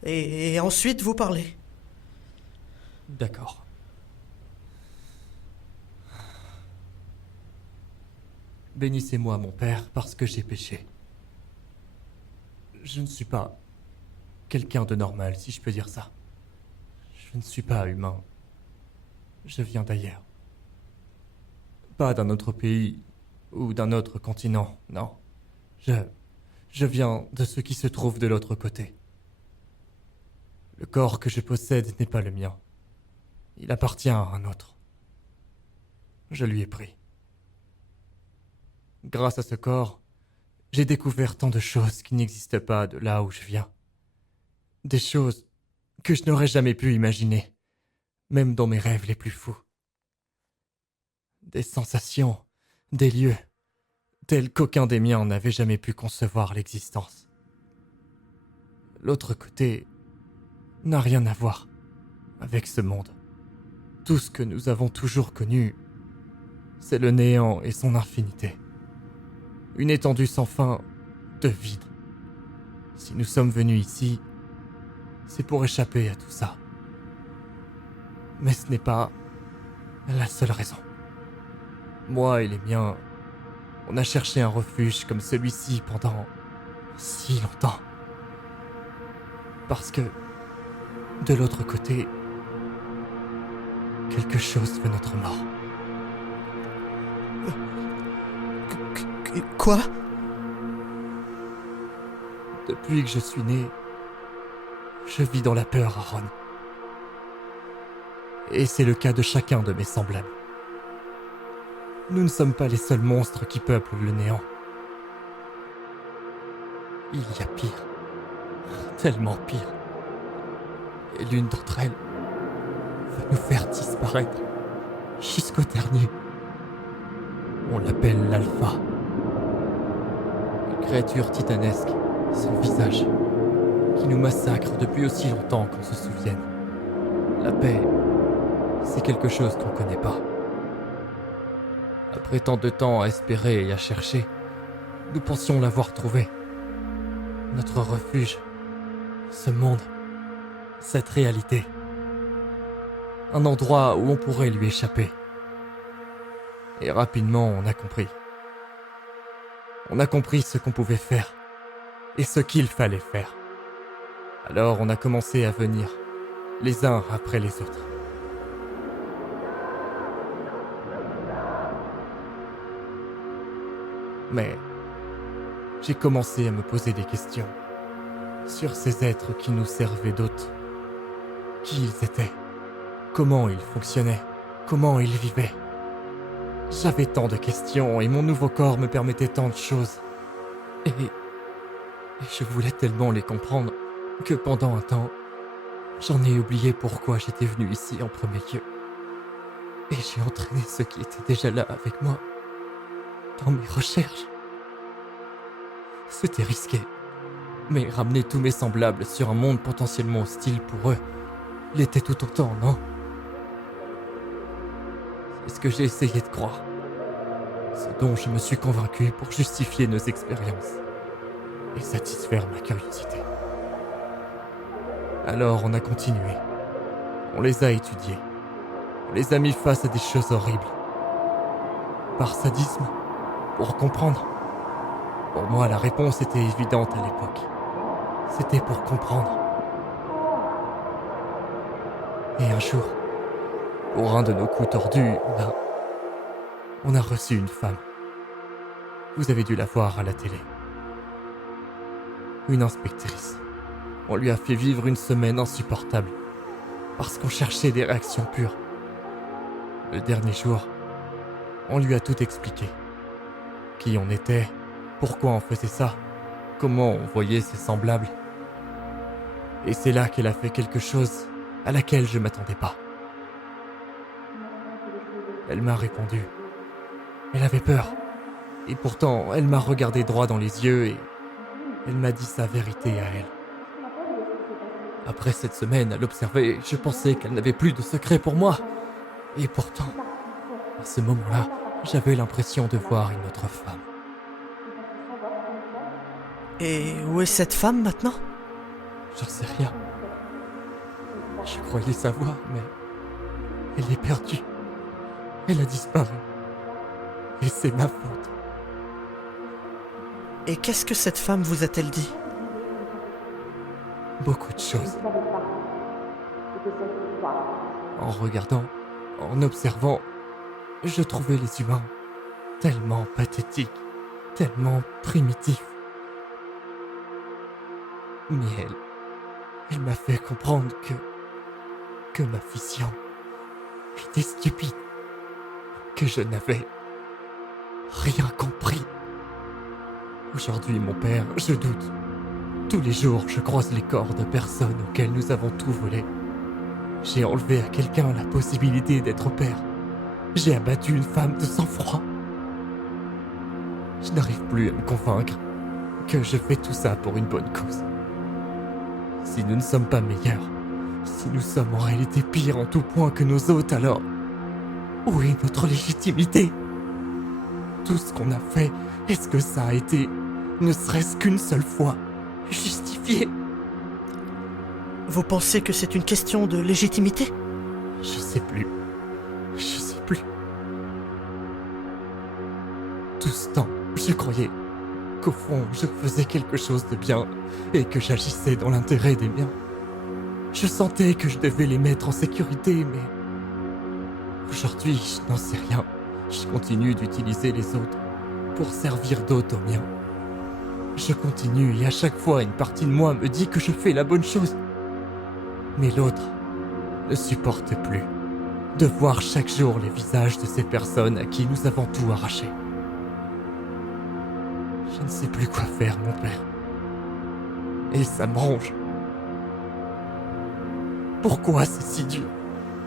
Et ensuite, vous parlez. D'accord. Bénissez-moi mon Père parce que j'ai péché. Je ne suis pas quelqu'un de normal, si je peux dire ça. Je ne suis pas humain. Je viens d'ailleurs. Pas d'un autre pays ou d'un autre continent, non. Je viens de ce qui se trouve de l'autre côté. Le corps que je possède n'est pas le mien. Il appartient à un autre. Je lui ai pris. Grâce à ce corps, j'ai découvert tant de choses qui n'existent pas de là où je viens. Des choses que je n'aurais jamais pu imaginer, même dans mes rêves les plus fous. Des sensations, des lieux, tels qu'aucun des miens n'avait jamais pu concevoir l'existence. L'autre côté n'a rien à voir avec ce monde. Tout ce que nous avons toujours connu, c'est le néant et son infinité. Une étendue sans fin de vide. Si nous sommes venus ici, c'est pour échapper à tout ça. Mais ce n'est pas la seule raison. Moi et les miens, on a cherché un refuge comme celui-ci pendant si longtemps. Parce que, de l'autre côté, quelque chose veut notre mort. Quoi? Depuis que je suis né, je vis dans la peur, Aaron. Et c'est le cas de chacun de mes semblables. Nous ne sommes pas les seuls monstres qui peuplent le néant. Il y a pire. Tellement pire. Et l'une d'entre elles veut nous faire disparaître jusqu'au dernier. On l'appelle l'Alpha. Une créature titanesque, sans visage, qui nous massacre depuis aussi longtemps qu'on se souvienne. La paix, c'est quelque chose qu'on ne connaît pas. Après tant de temps à espérer et à chercher, nous pensions l'avoir trouvé. Notre refuge, ce monde, cette réalité. Un endroit où on pourrait lui échapper. Et rapidement, on a compris. On a compris ce qu'on pouvait faire et ce qu'il fallait faire. Alors on a commencé à venir, les uns après les autres. Mais j'ai commencé à me poser des questions sur ces êtres qui nous servaient d'hôtes. Qui ils étaient? Comment il fonctionnait? Comment il vivait? J'avais tant de questions et mon nouveau corps me permettait tant de choses. Et je voulais tellement les comprendre que pendant un temps, j'en ai oublié pourquoi j'étais venu ici en premier lieu. Et j'ai entraîné ceux qui étaient déjà là avec moi dans mes recherches. C'était risqué, mais ramener tous mes semblables sur un monde potentiellement hostile pour eux l'était tout autant, non? C'est ce que j'ai essayé de croire. Ce dont je me suis convaincu pour justifier nos expériences et satisfaire ma curiosité. Alors on a continué. On les a étudiés. On les a mis face à des choses horribles. Par sadisme, pour comprendre. Pour moi, la réponse était évidente à l'époque. C'était pour comprendre. Et un jour, pour un de nos coups tordus, on a reçu une femme. Vous avez dû la voir à la télé. Une inspectrice. On lui a fait vivre une semaine insupportable, parce qu'on cherchait des réactions pures. Le dernier jour, on lui a tout expliqué. Qui on était, pourquoi on faisait ça, comment on voyait ses semblables. Et c'est là qu'elle a fait quelque chose à laquelle je m'attendais pas. Elle m'a répondu. Elle avait peur. Et pourtant, elle m'a regardé droit dans les yeux et elle m'a dit sa vérité à elle. Après cette semaine à l'observer, je pensais qu'elle n'avait plus de secret pour moi. Et pourtant, à ce moment-là, j'avais l'impression de voir une autre femme. Et où est cette femme maintenant? J'en sais rien. Je croyais savoir, mais elle est perdue. Elle a disparu. Et c'est ma faute. Et qu'est-ce que cette femme vous a-t-elle dit? Beaucoup de choses. En regardant, en observant, je trouvais les humains tellement pathétiques, tellement primitifs. Mais elle m'a fait comprendre que ma vision était stupide, que je n'avais rien compris. Aujourd'hui, mon père, je doute. Tous les jours, je croise les corps de personnes auxquelles nous avons tout volé. J'ai enlevé à quelqu'un la possibilité d'être père. J'ai abattu une femme de sang-froid. Je n'arrive plus à me convaincre que je fais tout ça pour une bonne cause. Si nous ne sommes pas meilleurs, si nous sommes en réalité pires en tout point que nos hôtes, alors où est notre légitimité? Tout ce qu'on a fait, est-ce que ça a été, ne serait-ce qu'une seule fois, justifié? Vous pensez que c'est une question de légitimité? Je sais plus. Tout ce temps, je croyais qu'au fond, je faisais quelque chose de bien et que j'agissais dans l'intérêt des miens. Je sentais que je devais les mettre en sécurité, mais aujourd'hui, je n'en sais rien. Je continue d'utiliser les autres pour servir d'autres aux miens. Je continue et à chaque fois, une partie de moi me dit que je fais la bonne chose. Mais l'autre ne supporte plus de voir chaque jour les visages de ces personnes à qui nous avons tout arraché. Je ne sais plus quoi faire, mon père. Et ça me ronge. Pourquoi c'est si dur?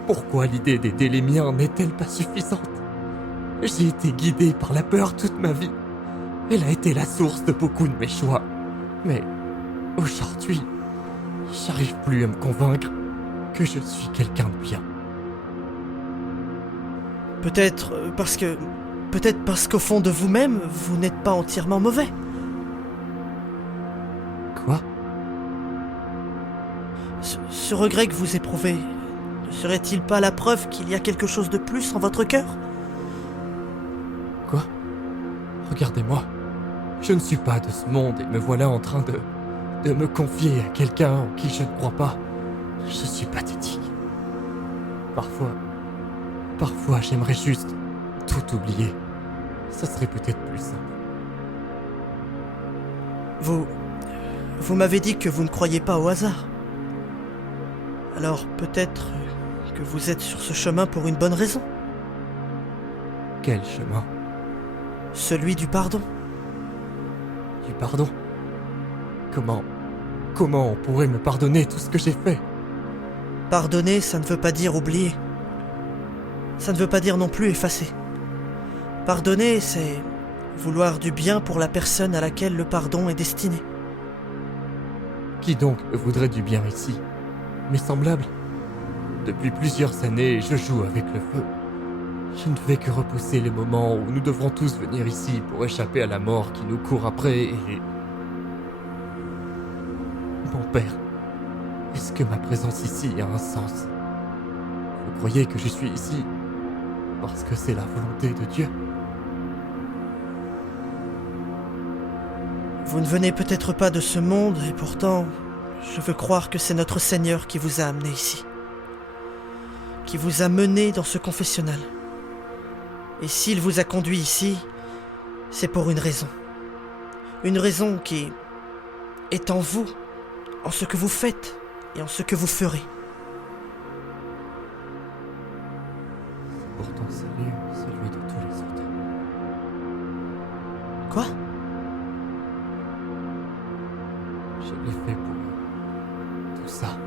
Pourquoi l'idée d'aider les miens n'est-elle pas suffisante? J'ai été guidé par la peur toute ma vie. Elle a été la source de beaucoup de mes choix. Mais aujourd'hui, j'arrive plus à me convaincre que je suis quelqu'un de bien. Peut-être parce qu'au fond de vous-même, vous n'êtes pas entièrement mauvais. Quoi? Ce regret que vous éprouvez, ne serait-il pas la preuve qu'il y a quelque chose de plus en votre cœur? Quoi? Regardez-moi. Je ne suis pas de ce monde et me voilà en train de me confier à quelqu'un en qui je ne crois pas. Je suis pathétique. Parfois j'aimerais juste tout oublier. Ça serait peut-être plus simple. Vous m'avez dit que vous ne croyez pas au hasard. Alors peut-être que vous êtes sur ce chemin pour une bonne raison. Quel chemin? Celui du pardon. Du pardon? Comment on pourrait me pardonner tout ce que j'ai fait? Pardonner, ça ne veut pas dire oublier. Ça ne veut pas dire non plus effacer. Pardonner, c'est vouloir du bien pour la personne à laquelle le pardon est destiné. Qui donc voudrait du bien ici? Mes semblables? Depuis plusieurs années, je joue avec le feu. Je ne fais que repousser les moments où nous devrons tous venir ici pour échapper à la mort qui nous court après et... Mon père, est-ce que ma présence ici a un sens? Vous croyez que je suis ici parce que c'est la volonté de Dieu? Vous ne venez peut-être pas de ce monde, et pourtant, je veux croire que c'est notre Seigneur qui vous a amené ici. Qui vous a mené dans ce confessionnal. Et s'il vous a conduit ici, c'est pour une raison. Une raison qui est en vous, en ce que vous faites et en ce que vous ferez. C'est pour ton salut, celui de tous les autres. Quoi? Je l'ai fait pour eux. Tout ça,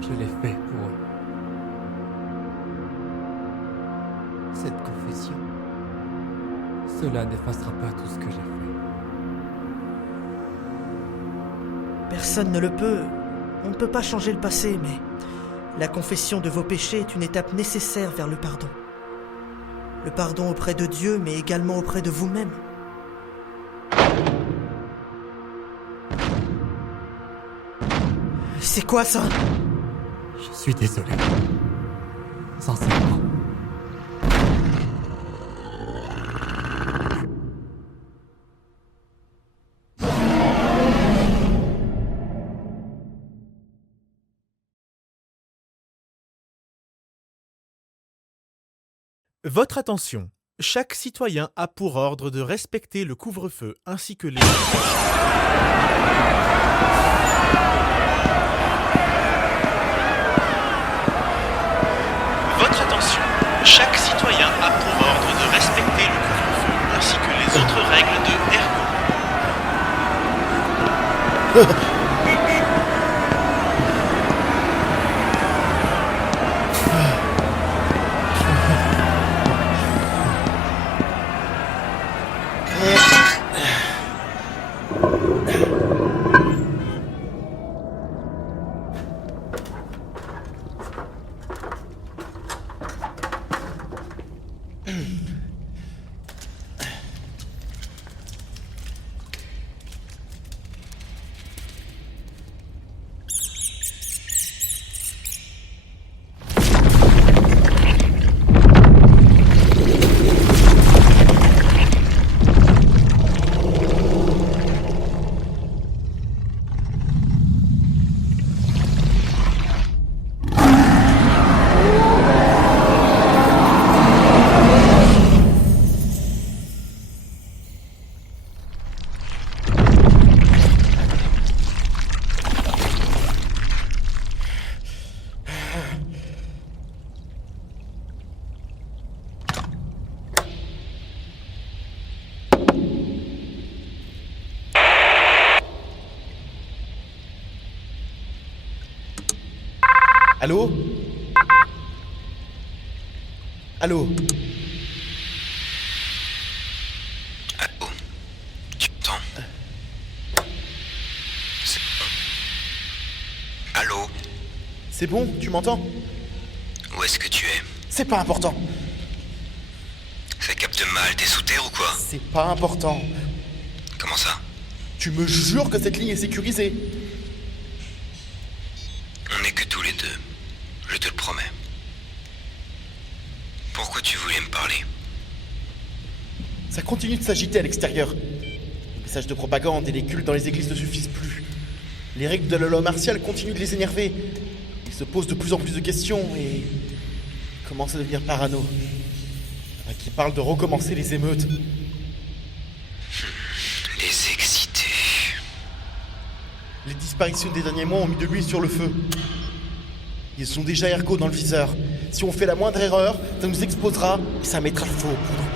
je l'ai fait pour eux. Cette confession, cela n'effacera pas tout ce que j'ai fait. Personne ne le peut. On ne peut pas changer le passé, mais la confession de vos péchés est une étape nécessaire vers le pardon. Le pardon auprès de Dieu, mais également auprès de vous-même. C'est quoi ça? Je suis désolé. Sincèrement. Votre attention. Chaque citoyen a pour ordre de respecter le couvre-feu ainsi que les... Votre attention. Chaque citoyen a pour ordre de respecter le couvre-feu ainsi que les autres règles de Ergo. Allô? Allô? Allô? Tu m'entends? C'est bon. Allô? C'est bon, tu m'entends? Où est-ce que tu es? C'est pas important. Ça capte mal, t'es sous terre ou quoi? C'est pas important. Comment ça? Tu me jures que cette ligne est sécurisée. On n'est que tous les deux. Je te le promets. Pourquoi tu voulais me parler? Ça continue de s'agiter à l'extérieur. Les messages de propagande et les cultes dans les églises ne suffisent plus. Les règles de la loi martiale continuent de les énerver. Ils se posent de plus en plus de questions et commencent à devenir parano. Qui parlent de recommencer les émeutes. Les excités. Les disparitions des derniers mois ont mis de l'huile sur le feu. Ils ont déjà Ergo dans le viseur. Si on fait la moindre erreur, ça nous exposera et ça mettra le feu aux poudres.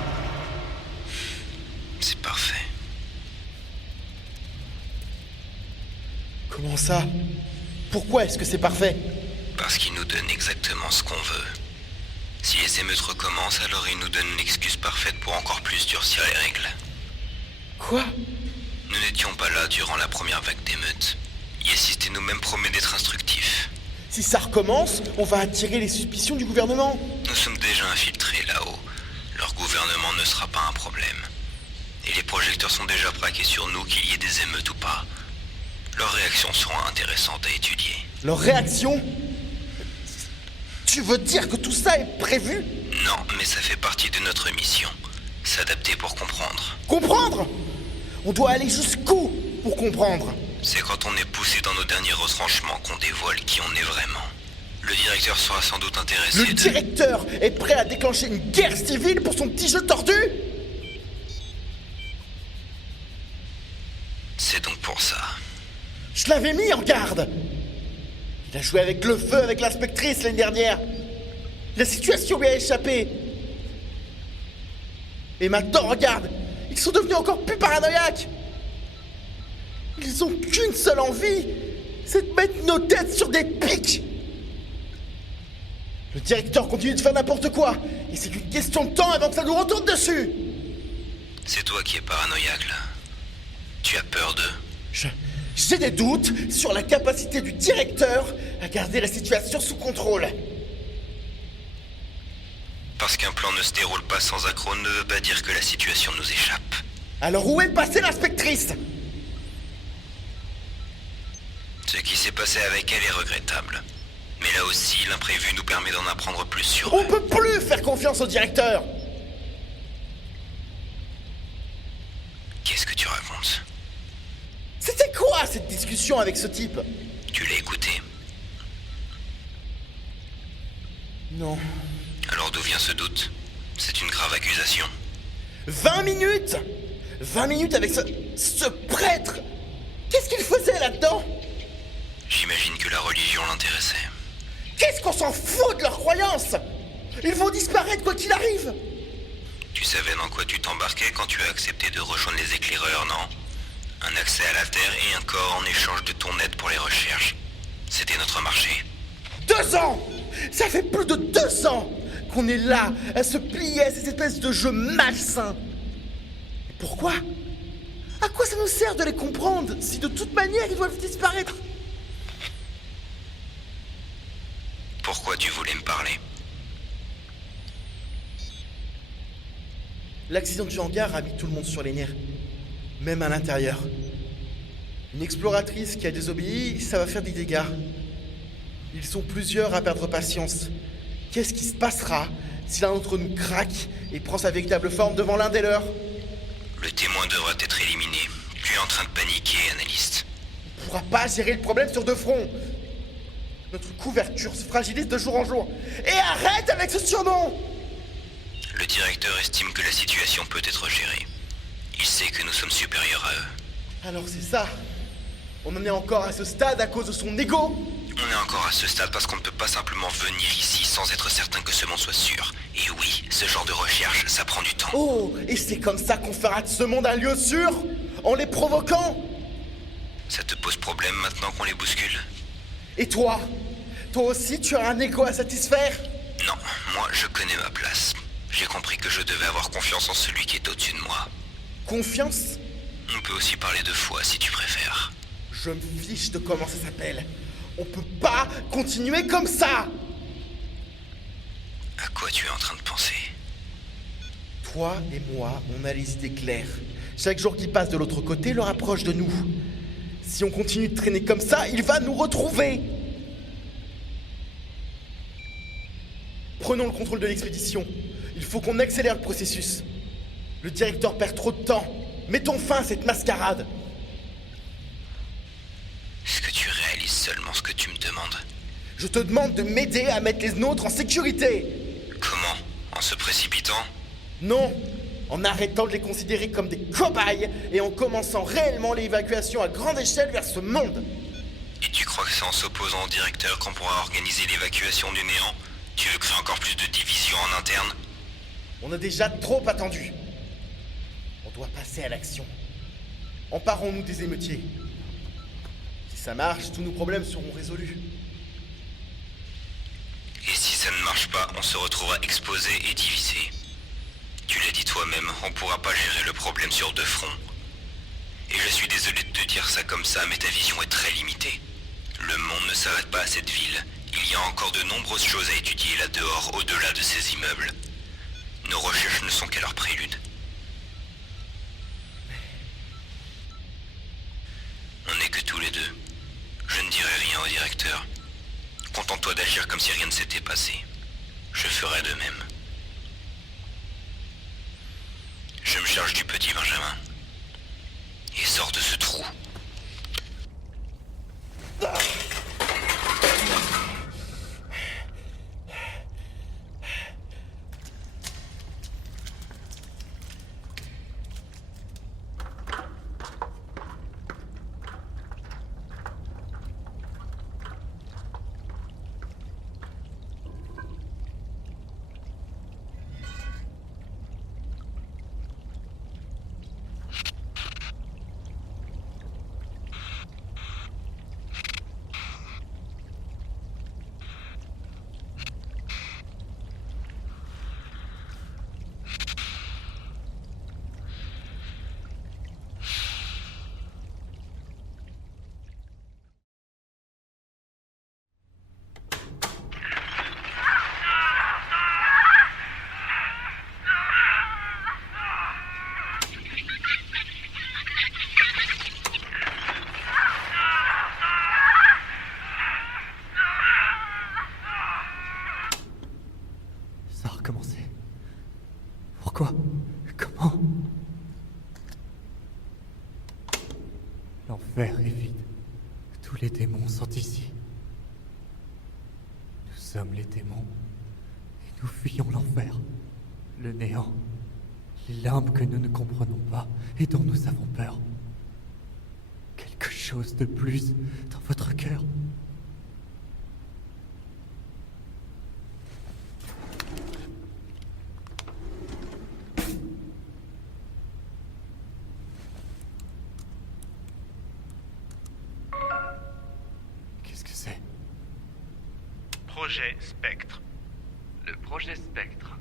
C'est parfait. Comment ça? Pourquoi est-ce que c'est parfait? Parce qu'il nous donne exactement ce qu'on veut. Si les émeutes recommencent, alors il nous donne une excuse parfaite pour encore plus durcir les règles. Quoi? Nous n'étions pas là durant la première vague d'émeutes. Y assister nous-mêmes promet d'être instructif. Si ça recommence, on va attirer les suspicions du gouvernement. Nous sommes déjà infiltrés là-haut. Leur gouvernement ne sera pas un problème. Et les projecteurs sont déjà braqués sur nous, qu'il y ait des émeutes ou pas. Leurs réactions seront intéressantes à étudier. Leurs réactions? Tu veux dire que tout ça est prévu? Non, mais ça fait partie de notre mission. S'adapter pour comprendre. Comprendre? On doit aller jusqu'où pour comprendre? C'est quand on est poussé dans nos derniers retranchements qu'on dévoile qui on est vraiment. Le directeur sera sans doute intéressé. Le directeur est prêt à déclencher une guerre civile pour son petit jeu tordu? C'est donc pour ça. Je l'avais mis en garde. Il a joué avec le feu avec l'inspectrice l'année dernière. La situation lui a échappé. Et maintenant, regarde, ils sont devenus encore plus paranoïaques. Ils ont qu'une seule envie, c'est de mettre nos têtes sur des pics. Le directeur continue de faire n'importe quoi, et c'est qu'une question de temps avant que ça nous retourne dessus. C'est toi qui es paranoïaque, là. Tu as peur d'eux. J'ai des doutes sur la capacité du directeur à garder la situation sous contrôle. Parce qu'un plan ne se déroule pas sans accroc ne veut pas dire que la situation nous échappe. Alors où est passée l'inspectrice? Ce qui s'est passé avec elle est regrettable. Mais là aussi, l'imprévu nous permet d'en apprendre plus sur On peut plus faire confiance au directeur. Qu'est-ce que tu racontes? C'était quoi cette discussion avec ce type? Tu l'as écouté? Non. Alors d'où vient ce doute? C'est une grave accusation. 20 minutes 20 minutes avec ce prêtre. Qu'est-ce qu'il faisait là-dedans? J'imagine que la religion l'intéressait. Qu'est-ce qu'on s'en fout de leurs croyances? Ils vont disparaître quoi qu'il arrive. Tu savais dans quoi tu t'embarquais quand tu as accepté de rejoindre les éclaireurs, non? Un accès à la Terre et un corps en échange de ton aide pour les recherches. C'était notre marché. 2 ans! Ça fait plus de 2 ans qu'on est là, à se plier à ces espèces de jeux malsains. Et pourquoi? À quoi ça nous sert de les comprendre si de toute manière ils doivent disparaître? Pourquoi tu voulais me parler? L'accident du hangar a mis tout le monde sur les nerfs. Même à l'intérieur. Une exploratrice qui a désobéi, ça va faire des dégâts. Ils sont plusieurs à perdre patience. Qu'est-ce qui se passera si l'un d'entre nous craque et prend sa véritable forme devant l'un des leurs? Le témoin devra être éliminé. Tu es en train de paniquer, analyste. On ne pourra pas gérer le problème sur 2 fronts. Notre couverture se fragilise de jour en jour. Et arrête avec ce surnom! Le directeur estime que la situation peut être gérée. Il sait que nous sommes supérieurs à eux. Alors c'est ça. On en est encore à ce stade à cause de son ego? On est encore à ce stade parce qu'on ne peut pas simplement venir ici sans être certain que ce monde soit sûr. Et oui, ce genre de recherche, ça prend du temps. Oh, et c'est comme ça qu'on fera de ce monde un lieu sûr? En les provoquant? Ça te pose problème maintenant qu'on les bouscule? Et toi? Toi aussi, tu as un ego à satisfaire? Non, moi je connais ma place. J'ai compris que je devais avoir confiance en celui qui est au-dessus de moi. Confiance? On peut aussi parler de foi si tu préfères. Je me fiche de comment ça s'appelle. On peut pas continuer comme ça! À quoi tu es en train de penser? Toi et moi, on a les idées claires. Chaque jour qui passe de l'autre côté le rapproche de nous. Si on continue de traîner comme ça, il va nous retrouver! Prenons le contrôle de l'expédition. Il faut qu'on accélère le processus. Le directeur perd trop de temps. Mettons fin à cette mascarade. Est-ce que tu réalises seulement ce que tu me demandes? Je te demande de m'aider à mettre les nôtres en sécurité. Comment? En se précipitant? Non, en arrêtant de les considérer comme des cobayes et en commençant réellement l'évacuation à grande échelle vers ce monde. Et tu crois que c'est en s'opposant au directeur qu'on pourra organiser l'évacuation du néant? Tu veux créer encore plus de divisions en interne? On a déjà trop attendu. On doit passer à l'action. Emparons-nous des émeutiers. Si ça marche, tous nos problèmes seront résolus. Et si ça ne marche pas, on se retrouvera exposé et divisé. Tu l'as dit toi-même, on pourra pas gérer le problème sur 2 fronts. Et je suis désolé de te dire ça comme ça, mais ta vision est très limitée. Le monde ne s'arrête pas à cette ville. Il y a encore de nombreuses choses à étudier là-dehors, au-delà de ces immeubles. Nos recherches ne sont qu'à leur prélude. On n'est que tous les deux. Je ne dirai rien au directeur. Contente-toi d'agir comme si rien ne s'était passé. Je ferai de même. Je me charge du petit Benjamin. Et sors de ce trou. Quoi? Comment? L'enfer est vide. Tous les démons sont ici. Nous sommes les démons. Et nous fuyons l'enfer. Le néant. Les limbes que nous ne comprenons pas et dont nous avons peur. Quelque chose de plus dans votre cœur. Projet Spectre. Le projet Spectre.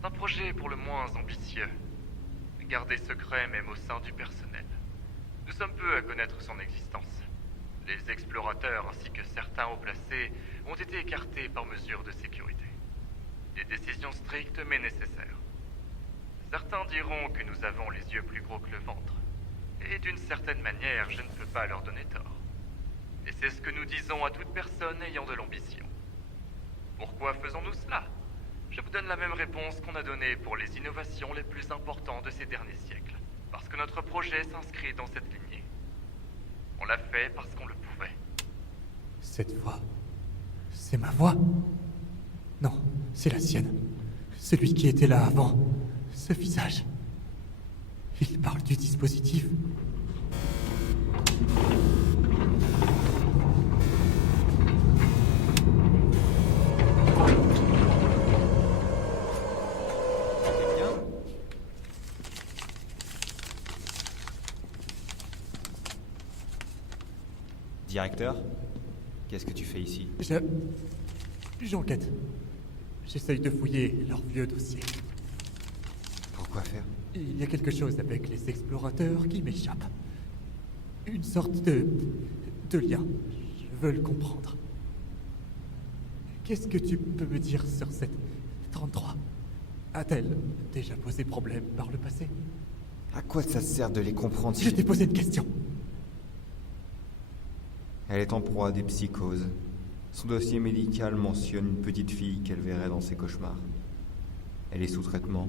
C'est un projet pour le moins ambitieux. Gardé secret même au sein du personnel. Nous sommes peu à connaître son existence. Les explorateurs ainsi que certains hauts placés ont été écartés par mesure de sécurité. Des décisions strictes mais nécessaires. Certains diront que nous avons les yeux plus gros que le ventre. Et d'une certaine manière, je ne peux pas leur donner tort. Et c'est ce que nous disons à toute personne ayant de l'ambition. Pourquoi faisons-nous cela? Je vous donne la même réponse qu'on a donnée pour les innovations les plus importantes de ces derniers siècles. Parce que notre projet s'inscrit dans cette lignée. On l'a fait parce qu'on le pouvait. Cette voix, c'est ma voix? Non, c'est la sienne. Celui qui était là avant. Ce visage. Il parle du dispositif. Directeur, qu'est-ce que tu fais ici? J'enquête. J'essaye de fouiller leur vieux dossier. Pourquoi faire? Il y a quelque chose avec les explorateurs qui m'échappe. Une sorte de lien. Je veux le comprendre. Qu'est-ce que tu peux me dire sur cette 33? A-t-elle déjà posé problème par le passé? À quoi ça sert de les comprendre si... Je t'ai posé une question. Elle est en proie à des psychoses. Son dossier médical mentionne une petite fille qu'elle verrait dans ses cauchemars. Elle est sous traitement.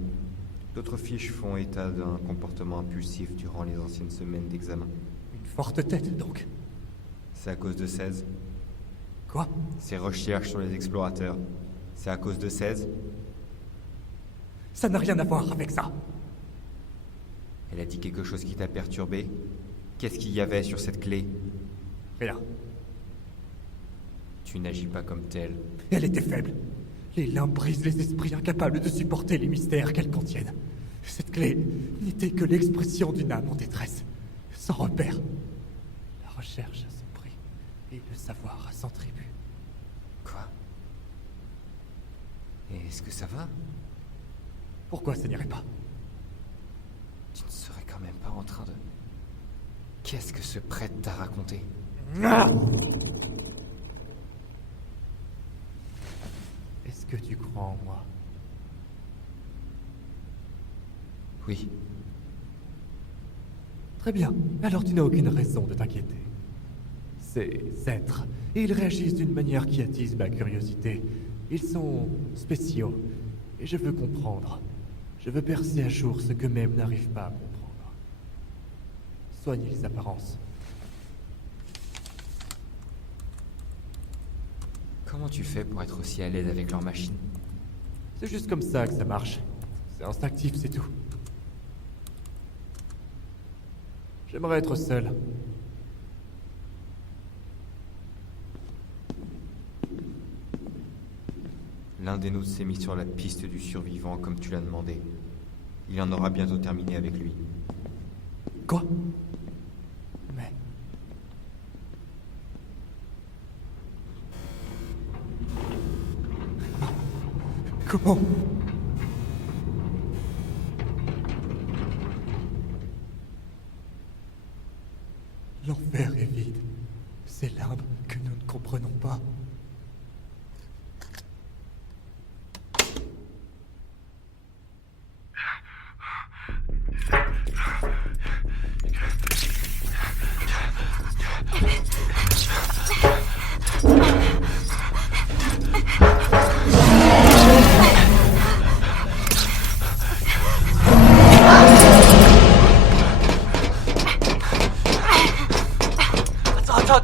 D'autres fiches font état d'un comportement impulsif durant les anciennes semaines d'examen. Une forte tête, donc. C'est à cause de 16. Quoi? Ses recherches sur les explorateurs. C'est à cause de 16. Ça n'a rien à voir avec ça. Elle a dit quelque chose qui t'a perturbé? Qu'est-ce qu'il y avait sur cette clé? Rien. Tu n'agis pas comme tel. Elle était faible. Les limbes brisent les esprits incapables de supporter les mystères qu'elles contiennent. Cette clé n'était que l'expression d'une âme en détresse, sans repère. La recherche a son prix, et le savoir a son tribut. Quoi? Et est-ce que ça va? Pourquoi ça n'irait pas? Tu ne serais quand même pas en train de... Qu'est-ce que ce prêtre t'a raconté? Ah! Est-ce que tu crois en moi? Oui. Très bien, alors tu n'as aucune raison de t'inquiéter. Ces êtres, ils réagissent d'une manière qui attise ma curiosité. Ils sont spéciaux, et je veux comprendre. Je veux percer à jour ce que même n'arrive pas à comprendre. Soigne les apparences. Comment tu fais pour être aussi à l'aise avec leur machine? C'est juste comme ça que ça marche. C'est instinctif, c'est tout. J'aimerais être seul. L'un des nôtres s'est mis sur la piste du survivant comme tu l'as demandé. Il en aura bientôt terminé avec lui. Quoi? Mais... Comment? L'enfer est vide. C'est l'âme que nous ne comprenons pas.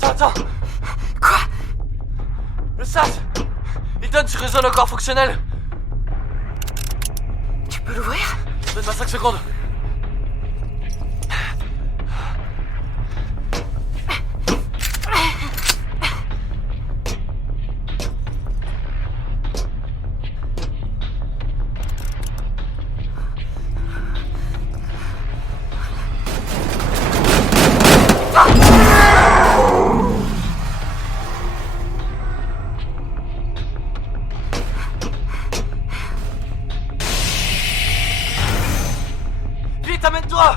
Attends. Quoi? Le sas! Il donne sur réseau encore fonctionnel. Tu peux l'ouvrir? Donne-moi 5 secondes. Amène-toi!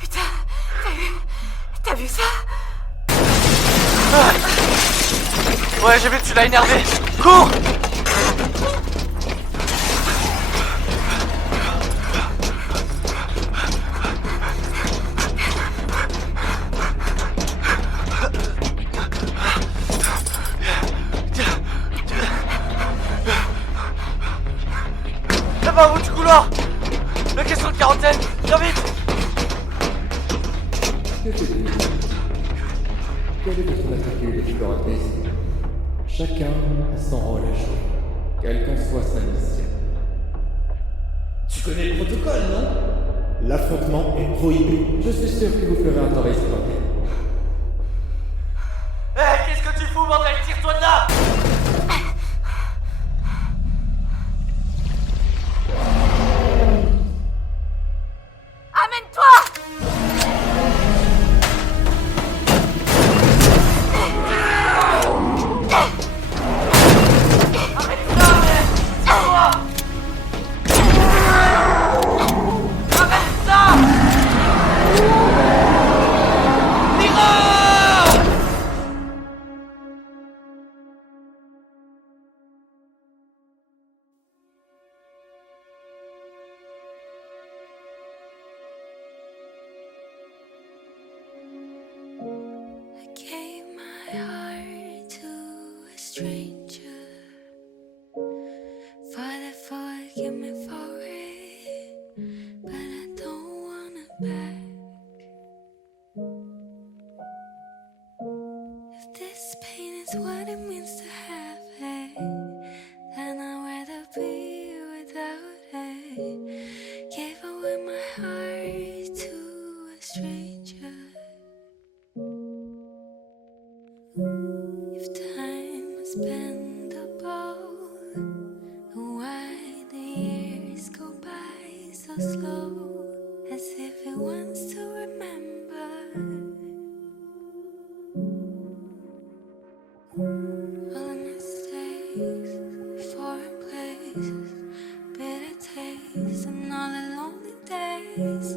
Putain, t'as vu ça? Ouais, j'ai vu que tu l'as énervé. Cours! Là-bas, au bout du couloir! La question de quarantaine, viens vite! Quelle est votre attitude, exploratrice? Chacun a son rôle à jouer, quelle qu'en soit sa mission. Tu connais le protocole, non? L'affrontement est prohibé. Je suis sûr que vous ferez un travail splendide. Hé, qu'est-ce que tu fous, bordel? Tire-toi de là! Father, forgive me for it, but I don't want it back. If this pain is what it means to have it, then I'd rather be If time was bendable, why the years go by so slow, as if it wants to remember all the mistakes, foreign places, bitter taste, and all the lonely days.